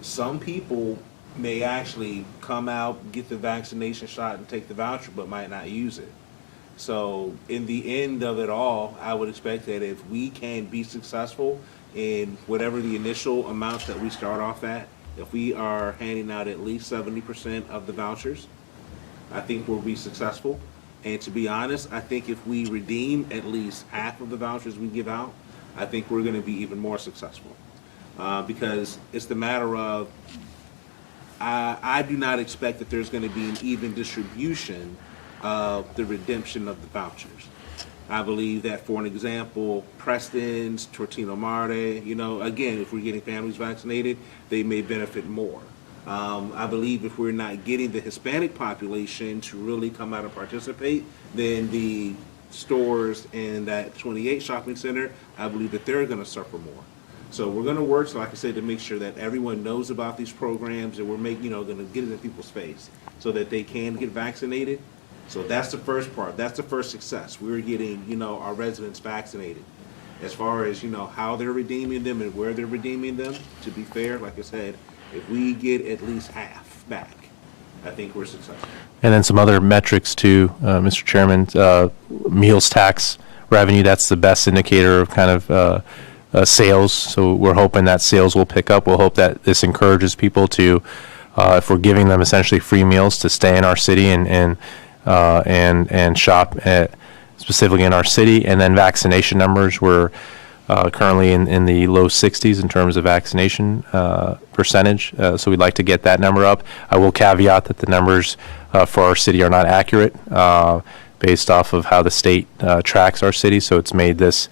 some people may actually come out, get the vaccination shot and take the voucher, but might not use it. So in the end of it all, I would expect that if we can be successful in whatever the initial amounts that we start off at, if we are handing out at least 70% of the vouchers, I think we'll be successful. And to be honest, I think if we redeem at least half of the vouchers we give out, I think we're going to be even more successful. Because it's the matter of, I do not expect that there's going to be an even distribution of the redemption of the vouchers. I believe that, for an example, Preston's, Tortino Marte, again, if we're getting families vaccinated, they may benefit more. I believe if we're not getting the Hispanic population to really come out and participate, then the stores in that 28 shopping center, I believe that they're going to suffer more. So we're going to work, so like I said, to make sure that everyone knows about these programs, and we're going to get it in people's face so that they can get vaccinated. So that's the first part. That's the first success. We're getting, our residents vaccinated. As far as, how they're redeeming them and where they're redeeming them, to be fair, like I said, if we get at least half back, I think we're successful. And then some other metrics too, Mr. Chairman, meals tax revenue, that's the best indicator of kind of sales. So we're hoping that sales will pick up. We'll hope that this encourages people to, if we're giving them essentially free meals, to stay in our city and shop specifically in our city. And then vaccination numbers, we're currently in the low 60s in terms of vaccination percentage. So we'd like to get that number up. I will caveat that the numbers for our city are not accurate based off of how the state tracks our city. So it's made this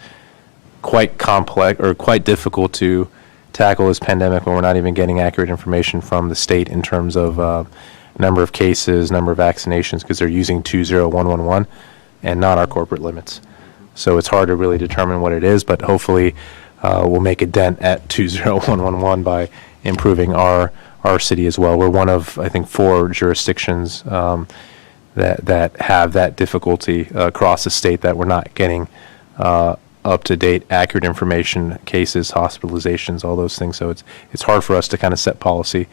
quite complex or quite difficult to tackle this pandemic when we're not even getting accurate information from the state in terms of number of cases, number of vaccinations, because they're using 20111 and not our corporate limits. So it's hard to really determine what it is, but hopefully we'll make a dent at 20111 by improving our city as well. We're one of, I think, 4 jurisdictions that have that difficulty across the state, that we're not getting up-to-date, accurate information, cases, hospitalizations, all those things. So it's hard for us to kind of set policy.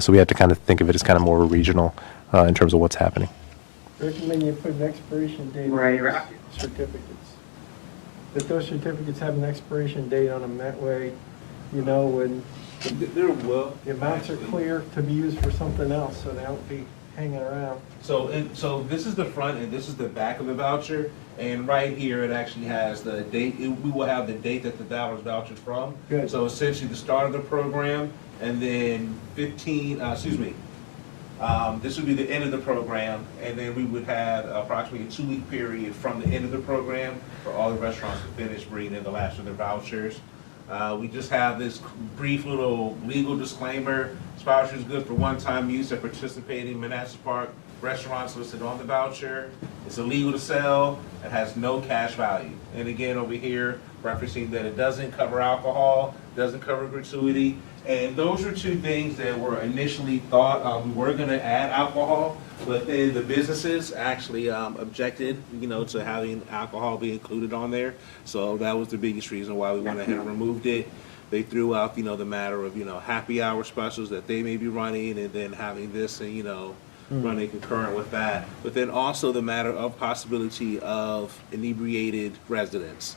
So we have to kind of think of it as kind of more regional in terms of what's happening. Recommend you put an expiration date on those certificates. That those certificates have an expiration date on them, that way, when the amounts are clear to be used for something else, so they don't be hanging around. So this is the front and this is the back of the voucher, and right here it actually has the date. We will have the date that the voucher's from. Good. So essentially the start of the program, and then this would be the end of the program, and then we would have approximately a 2-week period from the end of the program for all the restaurants to finish bringing in the last of their vouchers. We just have this brief little legal disclaimer. This voucher is good for one-time use at participating Manassas Park restaurants listed on the voucher. It's illegal to sell. It has no cash value. And again, over here, referencing that it doesn't cover alcohol, doesn't cover gratuity. And those are 2 things that were initially thought we were going to add alcohol, but then the businesses actually objected, to having alcohol be included on there. So that was the biggest reason why we went ahead and removed it. They threw out, the matter of, happy hour specials that they may be running, and then having this and, running concurrent with that. But then also the matter of possibility of inebriated residents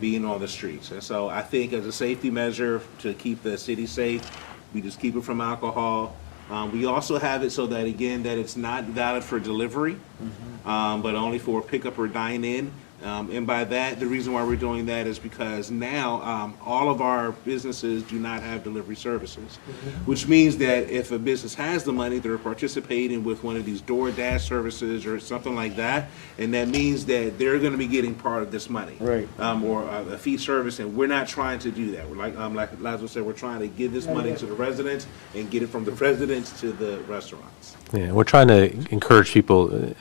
being on the streets. And so I think as a safety measure to keep the city safe, we just keep it from alcohol. We also have it so that, again, that it's not valid for delivery, but only for pickup or dine-in. And by that, the reason why we're doing that is because now all of our businesses do not have delivery services, which means that if a business has the money, they're participating with one of these DoorDash services or something like that, and that means that they're going to be getting part of this money, Right. Or a fee service, and we're not trying to do that. We're like Lazarus said, we're trying to give this money to the residents and get it from the residents to the restaurants. Yeah, we're trying to encourage people,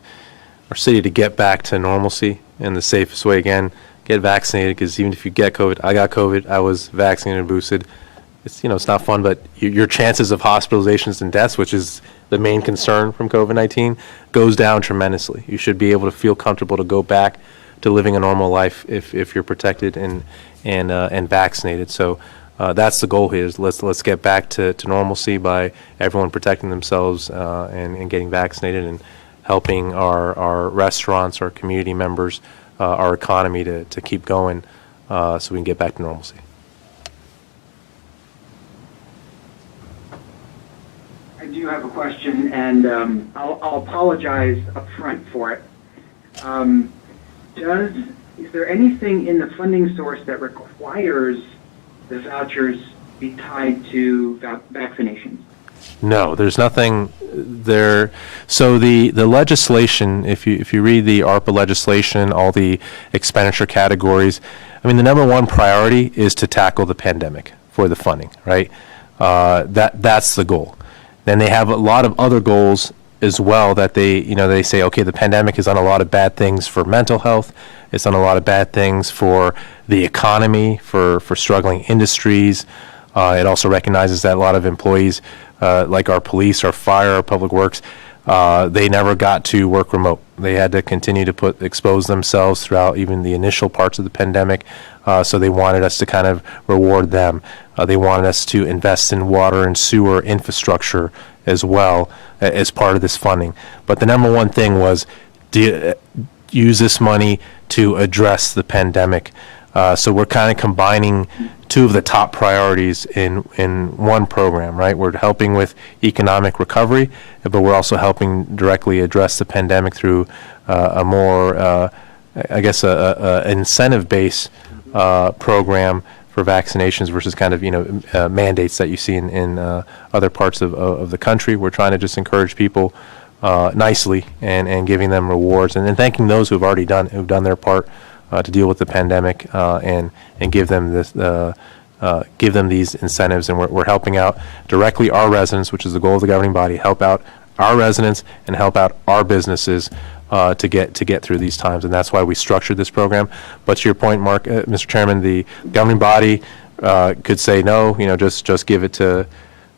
our city, to get back to normalcy in the safest way. Again, get vaccinated, because even if you get COVID, I got COVID, I was vaccinated and boosted. It's, it's not fun, but your chances of hospitalizations and deaths, which is the main concern from COVID-19, goes down tremendously. You should be able to feel comfortable to go back to living a normal life if you're protected and vaccinated. So that's the goal here. Is let's get back to normalcy by everyone protecting themselves and getting vaccinated, and helping our restaurants, our community members, our economy to keep going so we can get back to normalcy. I do have a question, and I'll apologize up front for it. Is there anything in the funding source that requires the vouchers be tied to vaccinations? No, there's nothing there. So the legislation, if you read the ARPA legislation, all the expenditure categories, I mean, the number one priority is to tackle the pandemic for the funding, right? That's the goal. Then they have a lot of other goals as well that they say, okay, the pandemic has done a lot of bad things for mental health. It's done a lot of bad things for the economy, for struggling industries. It also recognizes that a lot of employees, like our police, our fire, our public works, they never got to work remote. They had to continue to expose themselves throughout even the initial parts of the pandemic. So they wanted us to kind of reward them. They wanted us to invest in water and sewer infrastructure as well as part of this funding. But the number one thing was use this money to address the pandemic. So we're kind of combining two of the top priorities in one program, right? We're helping with economic recovery, but we're also helping directly address the pandemic through a more, incentive-based program for vaccinations versus kind of, mandates that you see in other parts of the country. We're trying to just encourage people nicely and giving them rewards and thanking those who've done their part to deal with the pandemic and give them give them these incentives. And we're helping out directly our residents, which is the goal of the governing body, help out our residents and help out our businesses to get through these times. And that's why we structured this program. But to your point, Mark, Mr. Chairman, the governing body could say no, just give it to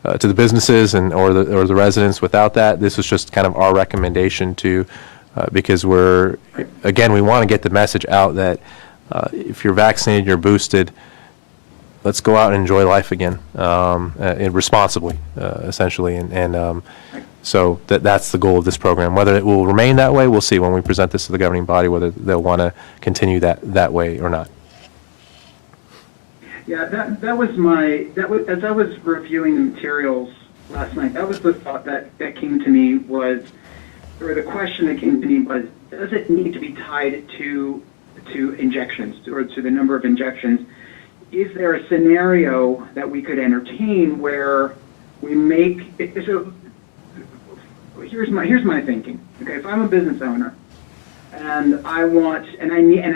the businesses or the residents without that. This was just kind of our recommendation because we want to get the message out that if you're vaccinated, you're boosted, let's go out and enjoy life again, and responsibly, essentially. So that's the goal of this program. Whether it will remain that way, we'll see when we present this to the governing body, whether they'll want to continue that way or not. Yeah, that was as I was reviewing the materials last night, that was the thought that came to me or the question that came to me was, does it need to be tied to injections or to the number of injections? Is there a scenario that we could entertain where we make it, so here's my thinking. Okay, if I'm a business owner and I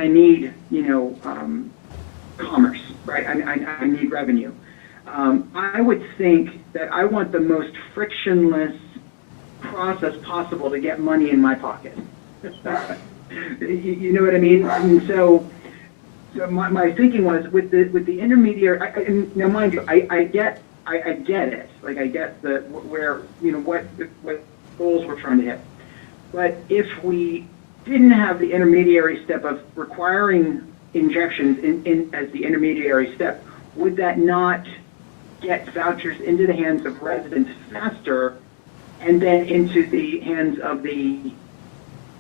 need commerce, right? I need revenue. I would think that I want the most frictionless process possible to get money in my pocket. You know what I mean? And so my thinking was with the intermediary. Now, mind you, I get it. Like I get what goals we're trying to hit. But if we didn't have the intermediary step of requiring injections in as the intermediary step, would that not get vouchers into the hands of residents faster, and then into the hands of the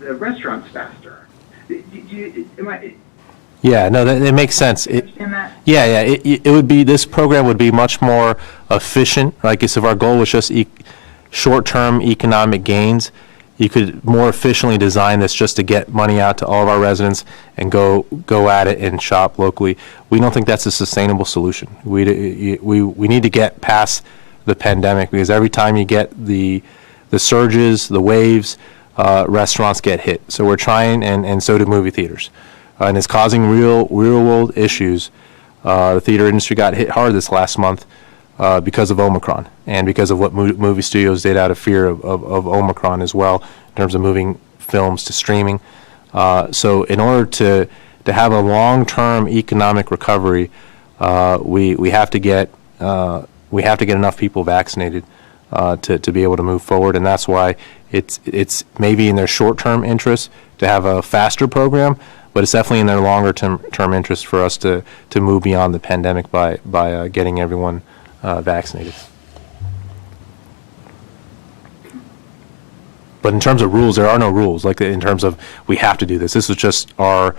restaurants faster? Yeah, no, that makes sense. Understand that? Yeah, it would be, this program would be much more efficient. Like I said, if our goal was just short-term economic gains, you could more efficiently design this just to get money out to all of our residents and go at it and shop locally. We don't think that's a sustainable solution. We need to get past the pandemic, because every time you get the surges, the waves, restaurants get hit. So we're trying, and so do movie theaters. And it's causing real world issues. The theater industry got hit hard this last month because of Omicron, and because of what movie studios did out of fear of Omicron as well, in terms of moving films to streaming. So in order to have a long-term economic recovery, we have to get enough people vaccinated to be able to move forward, and that's why it's maybe in their short-term interest to have a faster program, but it's definitely in their longer-term interest for us to move beyond the pandemic by getting everyone vaccinated. But in terms of rules, there are no rules, like in terms of we have to do this. This is just our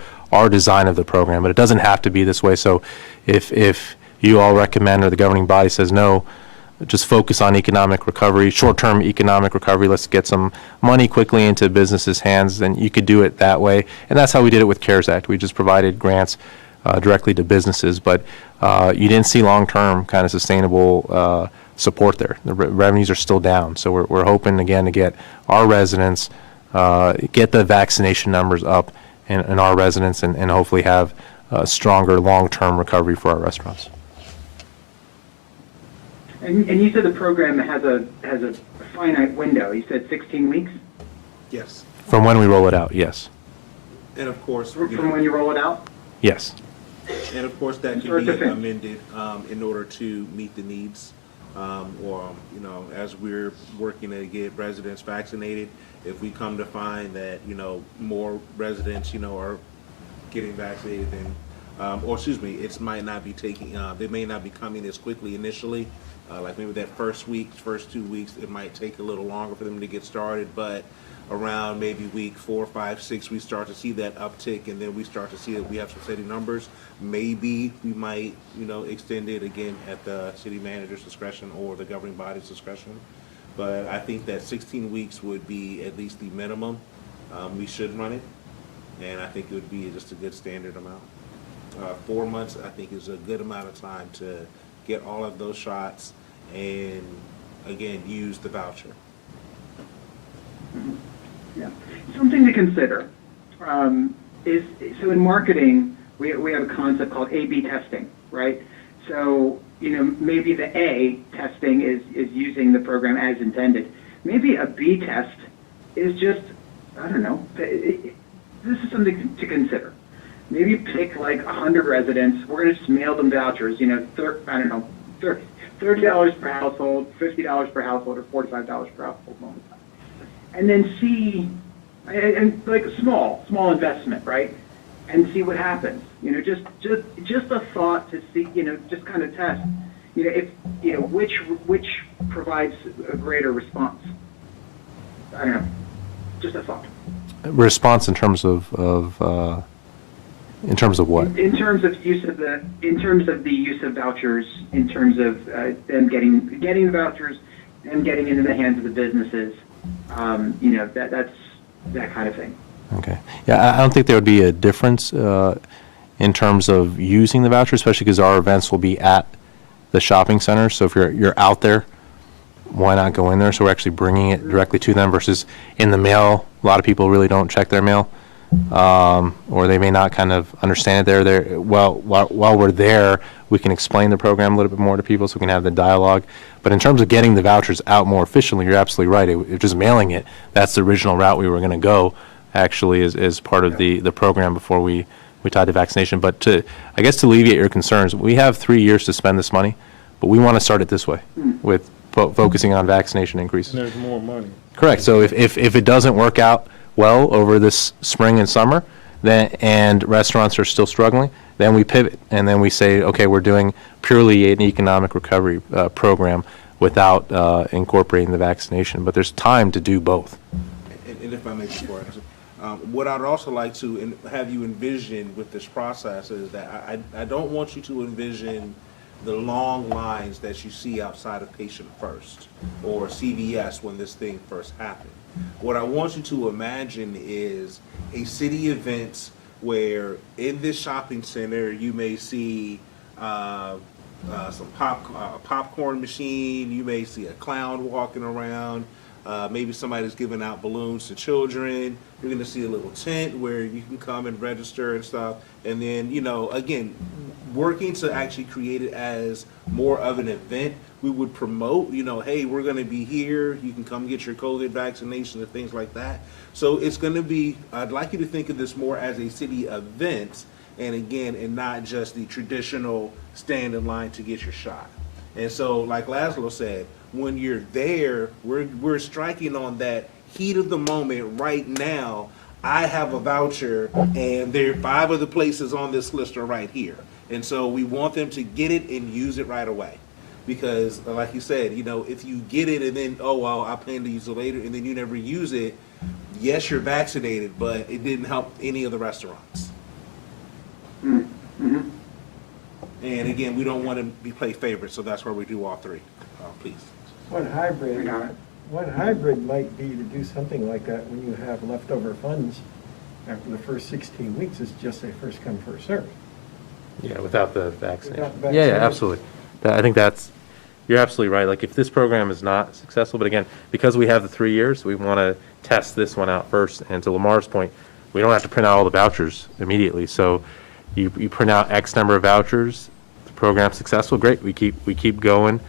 design of the program, but it doesn't have to be this way. So if you all recommend, or the governing body says no, just focus on economic recovery, short-term economic recovery, let's get some money quickly into businesses' hands, then you could do it that way. And that's how we did it with CARES Act. We just provided grants directly to businesses, but you didn't see long-term kind of sustainable support there. The revenues are still down. So we're hoping, again, to get our residents, get the vaccination numbers up in our residents, and hopefully have a stronger long-term recovery for our restaurants. And you said the program has a finite window. You said 16 weeks? Yes. From when we roll it out, yes. And of course, From when you roll it out? Yes. and of course that can be amended in order to meet the needs. Or, you know, as we're working to get residents vaccinated, if we come to find that, you know, more residents, you know, are getting vaccinated, then, or excuse me, it might not be taking, they may not be coming as quickly initially. Like maybe that first 2 weeks, it might take a little longer for them to get started, but around maybe week 4, 5, 6, we start to see that uptick, and then we start to see that we have some steady numbers. Maybe we might, you know, extend it again at the city manager's discretion or the governing body's discretion. But I think that 16 weeks would be at least the minimum we should run it, and I think it would be just a good standard amount. 4 months, I think, is a good amount of time to get all of those shots and, again, use the voucher. Yeah. Something to consider is, so in marketing, we have a concept called A/B testing, right? So, you know, maybe the A testing is using the program as intended. Maybe a B test is just, I don't know, this is something to consider. Maybe pick like 100 residents, we're gonna just mail them vouchers, you know, $30 per household, $50 per household, or $45 per household. And then see, and like a small investment, right? And see what happens. You know, just a thought to see, you know, just kind of test, you know, if, you know, which provides a greater response. I don't know, just a thought. Response in terms of what? In terms of the use of vouchers, in terms of them getting the vouchers, them getting into the hands of the businesses, you know, that's that kind of thing. Okay. Yeah, I don't think there would be a difference in terms of using the voucher, especially because our events will be at the shopping center. So if you're out there, why not go in there? So we're actually bringing it directly to them versus in the mail. A lot of people really don't check their mail, or they may not kind of understand it there. While we're there, we can explain the program a little bit more to people so we can have the dialogue. But in terms of getting the vouchers out more efficiently, you're absolutely right. If just mailing it, that's the original route we were going to go, actually, as part of the program before we tied to vaccination. But to alleviate your concerns, we have 3 years to spend this money, but we want to start it this way with focusing on vaccination increases. And there's more money. Correct. So if it doesn't work out well over this spring and summer, then and restaurants are still struggling, then we pivot and then we say, okay, we're doing purely an economic recovery program without incorporating the vaccination. But there's time to do both. And if I may, before I answer, what I'd also like to have you envision with this process is that I don't want you to envision the long lines that you see outside of Patient First or CVS when this thing first happened. What I want you to imagine is a city event where in this shopping center you may see some popcorn machine, you may see a clown walking around, maybe somebody's giving out balloons to children. You're going to see a little tent where you can come and register and stuff. And then, you know, again, working to actually create it as more of an event, we would promote, you know, hey, we're going to be here. You can come get your COVID vaccination and things like that. So it's going to be, I'd like you to think of this more as a city event, and again, and not just the traditional stand in line to get your shot. And so, like Laszlo said, when you're there, we're striking on that heat of the moment right now. I have a voucher, and there are 5 of the places on this list are right here. And so we want them to get it and use it right away. Because, like you said, you know, if you get it and then, oh, well, I plan to use it later, and then you never use it, yes, you're vaccinated, but it didn't help any of the restaurants. Mm-hmm. And again, we don't want to play favorites, so that's where we do all 3. Please. One hybrid, We got it. one hybrid might be to do something like that when you have leftover funds after the first 16 weeks. It's just a first come, first served. Yeah, without the vaccination. Without the Yeah, vaccination. absolutely. I think you're absolutely right. Like, if this program is not successful, but again, because we have the 3 years, we want to test this one out first. And to Lamar's point, we don't have to print out all the vouchers immediately. So you print out X number of vouchers. The program's successful, great. We keep going.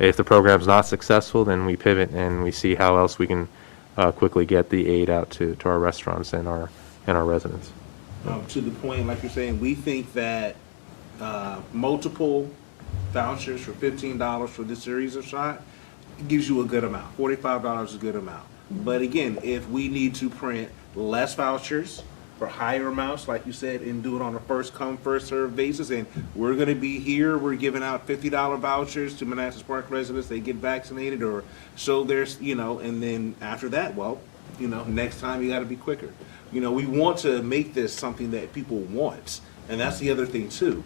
If the program's not successful, then we pivot and we see how else we can quickly get the aid out to our restaurants and our residents. To the point, like you're saying, we think that multiple vouchers for $15 for this series of shot gives you a good amount. $45 is a good amount. But again, if we need to print less vouchers for higher amounts, like you said, and do it on a first come, first served basis, and we're going to be here, we're giving out $50 vouchers to Manassas Park residents, they get vaccinated, or so there's, you know, and then after that, well, you know, next time you got to be quicker. You know, we want to make this something that people want, and that's the other thing too.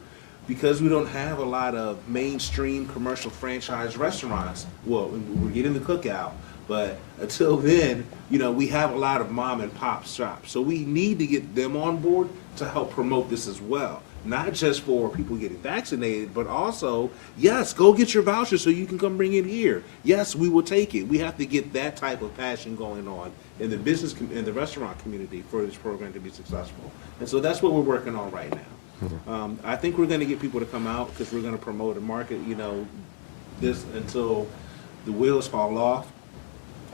Because we don't have a lot of mainstream commercial franchise restaurants, well, we're getting the Cookout, but until then, you know, we have a lot of mom and pop shops. So we need to get them on board to help promote this as well. Not just for people getting vaccinated, but also, yes, go get your voucher so you can come bring it here. Yes, we will take it. We have to get that type of passion going on in the business, in the restaurant community for this program to be successful. And so that's what we're working on right now. I think we're going to get people to come out because we're going to promote and market, you know, this until the wheels fall off.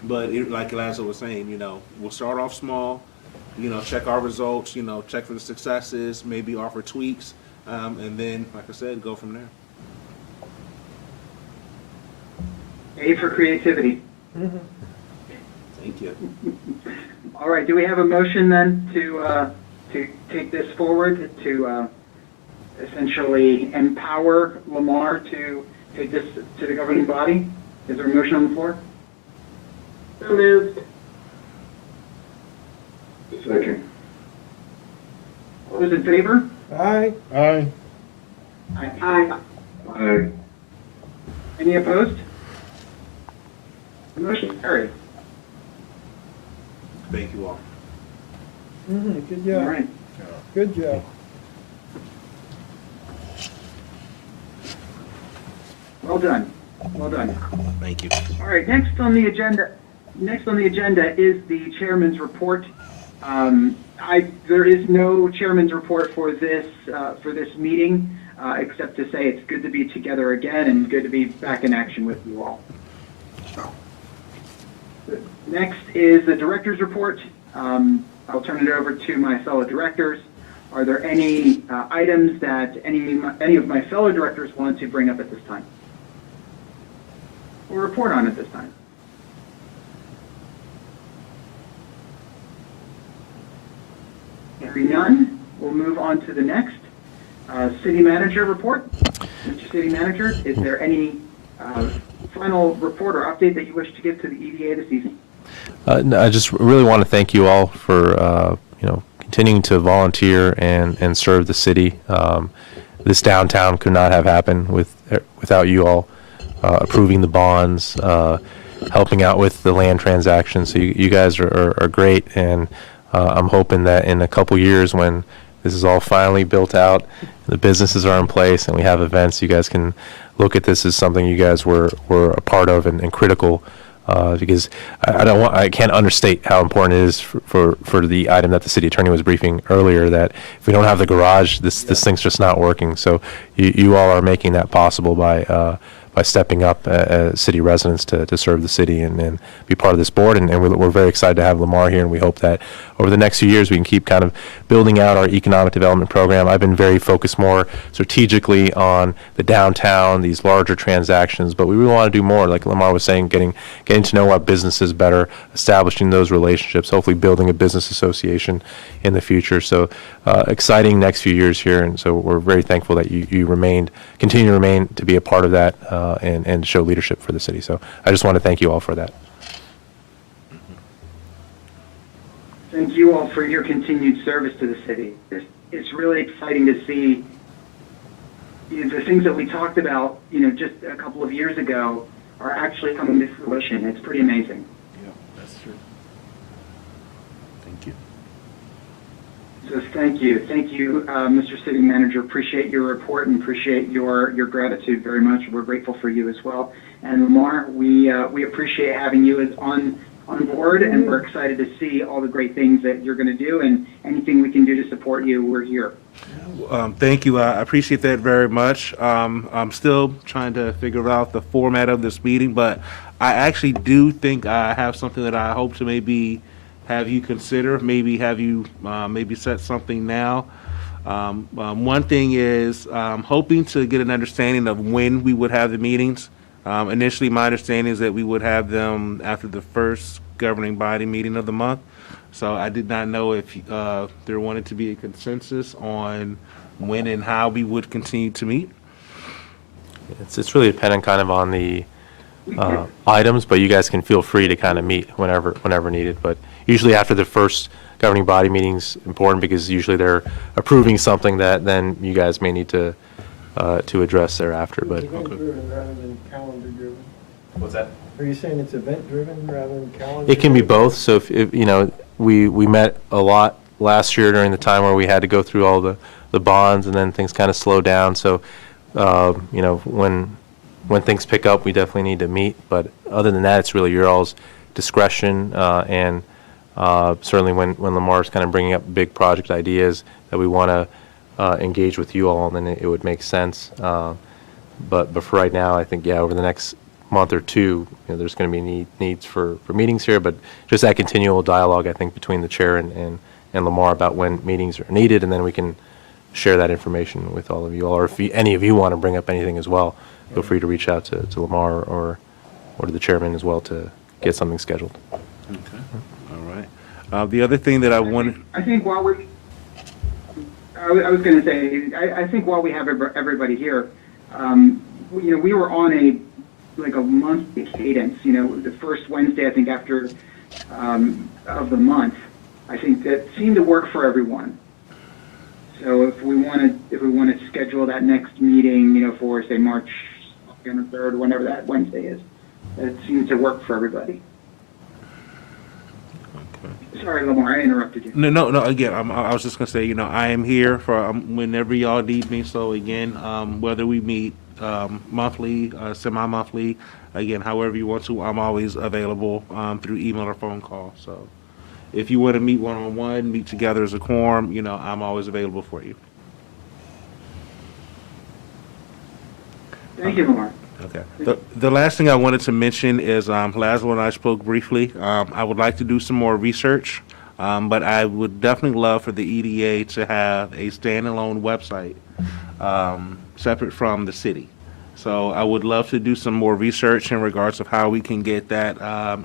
But like Laszlo was saying, you know, we'll start off small, you know, check our results, you know, check for the successes, maybe offer tweaks, and then, like I said, go from there. A for creativity. Thank you. All right, do we have a motion then to take this forward, to essentially empower Lamar to take this to the governing body? Is there a motion on the floor? So moved. Second. All those in favor? Aye. Aye. Aye. Aye. Any opposed? Motion carried. Thank you all. Good All job. right. Good job. Well done. Well done. Thank you. All right, next on the agenda is the chairman's report. There is no chairman's report for this meeting, except to say it's good to be together again and good to be back in action with you all. Next is the director's report. I'll turn it over to my fellow directors. Are there any items that any of my fellow directors want to bring up at this time or report on at this time? Hearing none, we'll move on to the next city manager report. Mr. City Manager, is there any final report or update that you wish to give to the EDA this evening? No, I just really want to thank you all for continuing to volunteer and serve the city. this downtown could not have happened without you all approving the bonds, helping out with the land transactions. So you guys are great, and I'm hoping that in a couple years, when this is all finally built out, the businesses are in place, and we have events, you guys can look at this as something you guys were a part of and critical. Because I can't understate how important it is for the item that the city attorney was briefing earlier, that if we don't have the garage, this thing's just not working. So you all are making that possible by stepping up as city residents to serve the city and be part of this board. And we're very excited to have Lamar here, and we hope that over the next few years we can keep kind of building out our economic development program. I've been very focused more strategically on the downtown, these larger transactions, but we really want to do more, like Lamar was saying, getting to know our businesses better, establishing those relationships, hopefully building a business association in the future. So exciting next few years here, and so we're very thankful that you continue to remain to be a part of that and show leadership for the city. So I just want to thank you all for that. Thank you all for your continued service to the city. It's really exciting to see the things that we talked about, just a couple of years ago are actually coming to fruition. It's pretty amazing. Yeah, that's true. Thank you. So thank you. Thank you, Mr. City Manager. Appreciate your report and appreciate your gratitude very much. We're grateful for you as well. And Lamar, we appreciate having you as on board, and we're excited to see all the great things that you're going to do, and anything we can do to support you, we're here. Thank you. I appreciate that very much. I'm still trying to figure out the format of this meeting, but I actually do think I have something that I hope to maybe have you consider, maybe have you maybe set something now. One thing is hoping to get an understanding of when we would have the meetings. Initially, my understanding is that we would have them after the first governing body meeting of the month. So I did not know if there wanted to be a consensus on when and how we would continue to meet. It's really dependent kind of on the items, but you guys can feel free to kind of meet whenever needed. But usually after the first governing body meeting's important, because usually they're approving something that then you guys may need to address thereafter. But Event-driven rather than calendar-driven. what's that? Are you saying it's event-driven rather than calendar? It can be both. So if we met a lot last year during the time where we had to go through all the bonds, and then things kind of slowed down. So when things pick up, we definitely need to meet. But other than that, it's really your all's discretion, and certainly when Lamar's kind of bringing up big project ideas that we want to engage with you all, then it would make sense. But for right now, I think, over the next month or two, there's going to be needs for meetings here, but just that continual dialogue, I think, between the chair and Lamar about when meetings are needed, and then we can share that information with all of you all. Or if any of you want to bring up anything as well, feel free to reach out to Lamar or to the chairman as well to get something scheduled. Okay. All right. The other thing that I wanted... I think while we're, I was going to say, I think while we have everybody here, we were on a monthly cadence. The first Wednesday, I think, after of the month, I think that seemed to work for everyone. So if we want to schedule that next meeting, for say March 2nd or 3rd, whenever that Wednesday is, that seems to work for everybody. Sorry, Lamar, I interrupted you. No. Again, I was just gonna say, I am here for whenever y'all need me. So again, whether we meet monthly, semi-monthly, again, however you want to, I'm always available through email or phone call. So if you want to meet one-on-one, meet together as a quorum, I'm always available for you. Thank you, Lamar. Okay. The last thing I wanted to mention is Laszlo and I spoke briefly. I would like to do some more research, but I would definitely love for the EDA to have a standalone website separate from the city. So I would love to do some more research in regards of how we can get that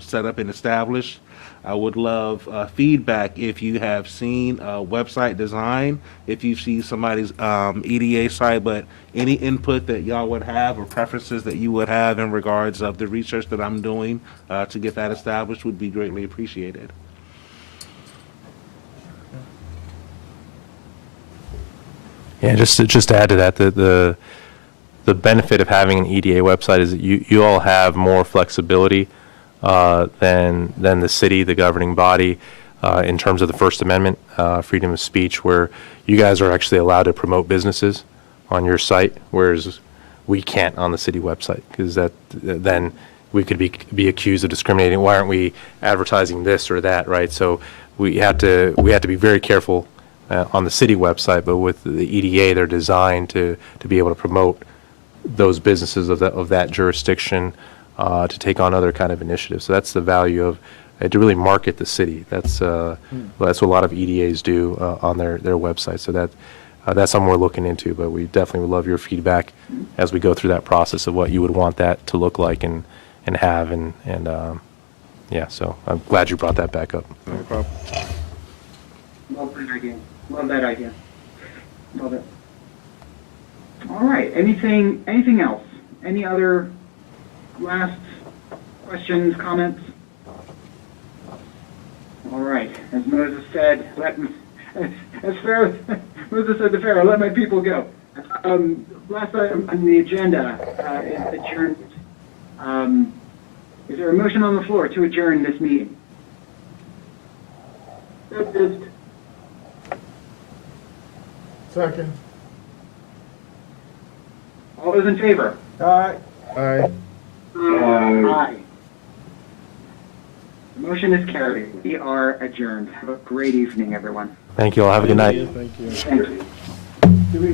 set up and established. I would love feedback if you have seen a website design, if you see somebody's EDA site, but any input that y'all would have or preferences that you would have in regards of the research that I'm doing to get that established would be greatly appreciated. Yeah, just to add to that, the benefit of having an EDA website is that you all have more flexibility than the city, the governing body, in terms of the First Amendment, freedom of speech, where you guys are actually allowed to promote businesses on your site, whereas we can't on the city website, because then we could be accused of discriminating. Why aren't we advertising this or that, right? So we have to be very careful on the city website, but with the EDA, they're designed to be able to promote those businesses of that jurisdiction, to take on other kind of initiatives. So that's the value of to really market the city. That's what a lot of EDAs do on their website. So that's something we're looking into. But we definitely would love your feedback as we go through that process of what you would want that to look like and have yeah. So I'm glad you brought that back up. No problem. Love that idea. Love that idea. Love it. All right. Anything else? Any other last questions, comments? All right. As Moses said, as Pharaoh, Moses said to Pharaoh, let my people go. Last item on the agenda is adjournment. Is there a motion on the floor to adjourn this meeting? So moved. Second. All those in favor? Aye. Aye. Aye. The motion is carried. We are adjourned. Have a great evening, everyone. Thank you all. Have a good night. Thank you. Thank you. Do we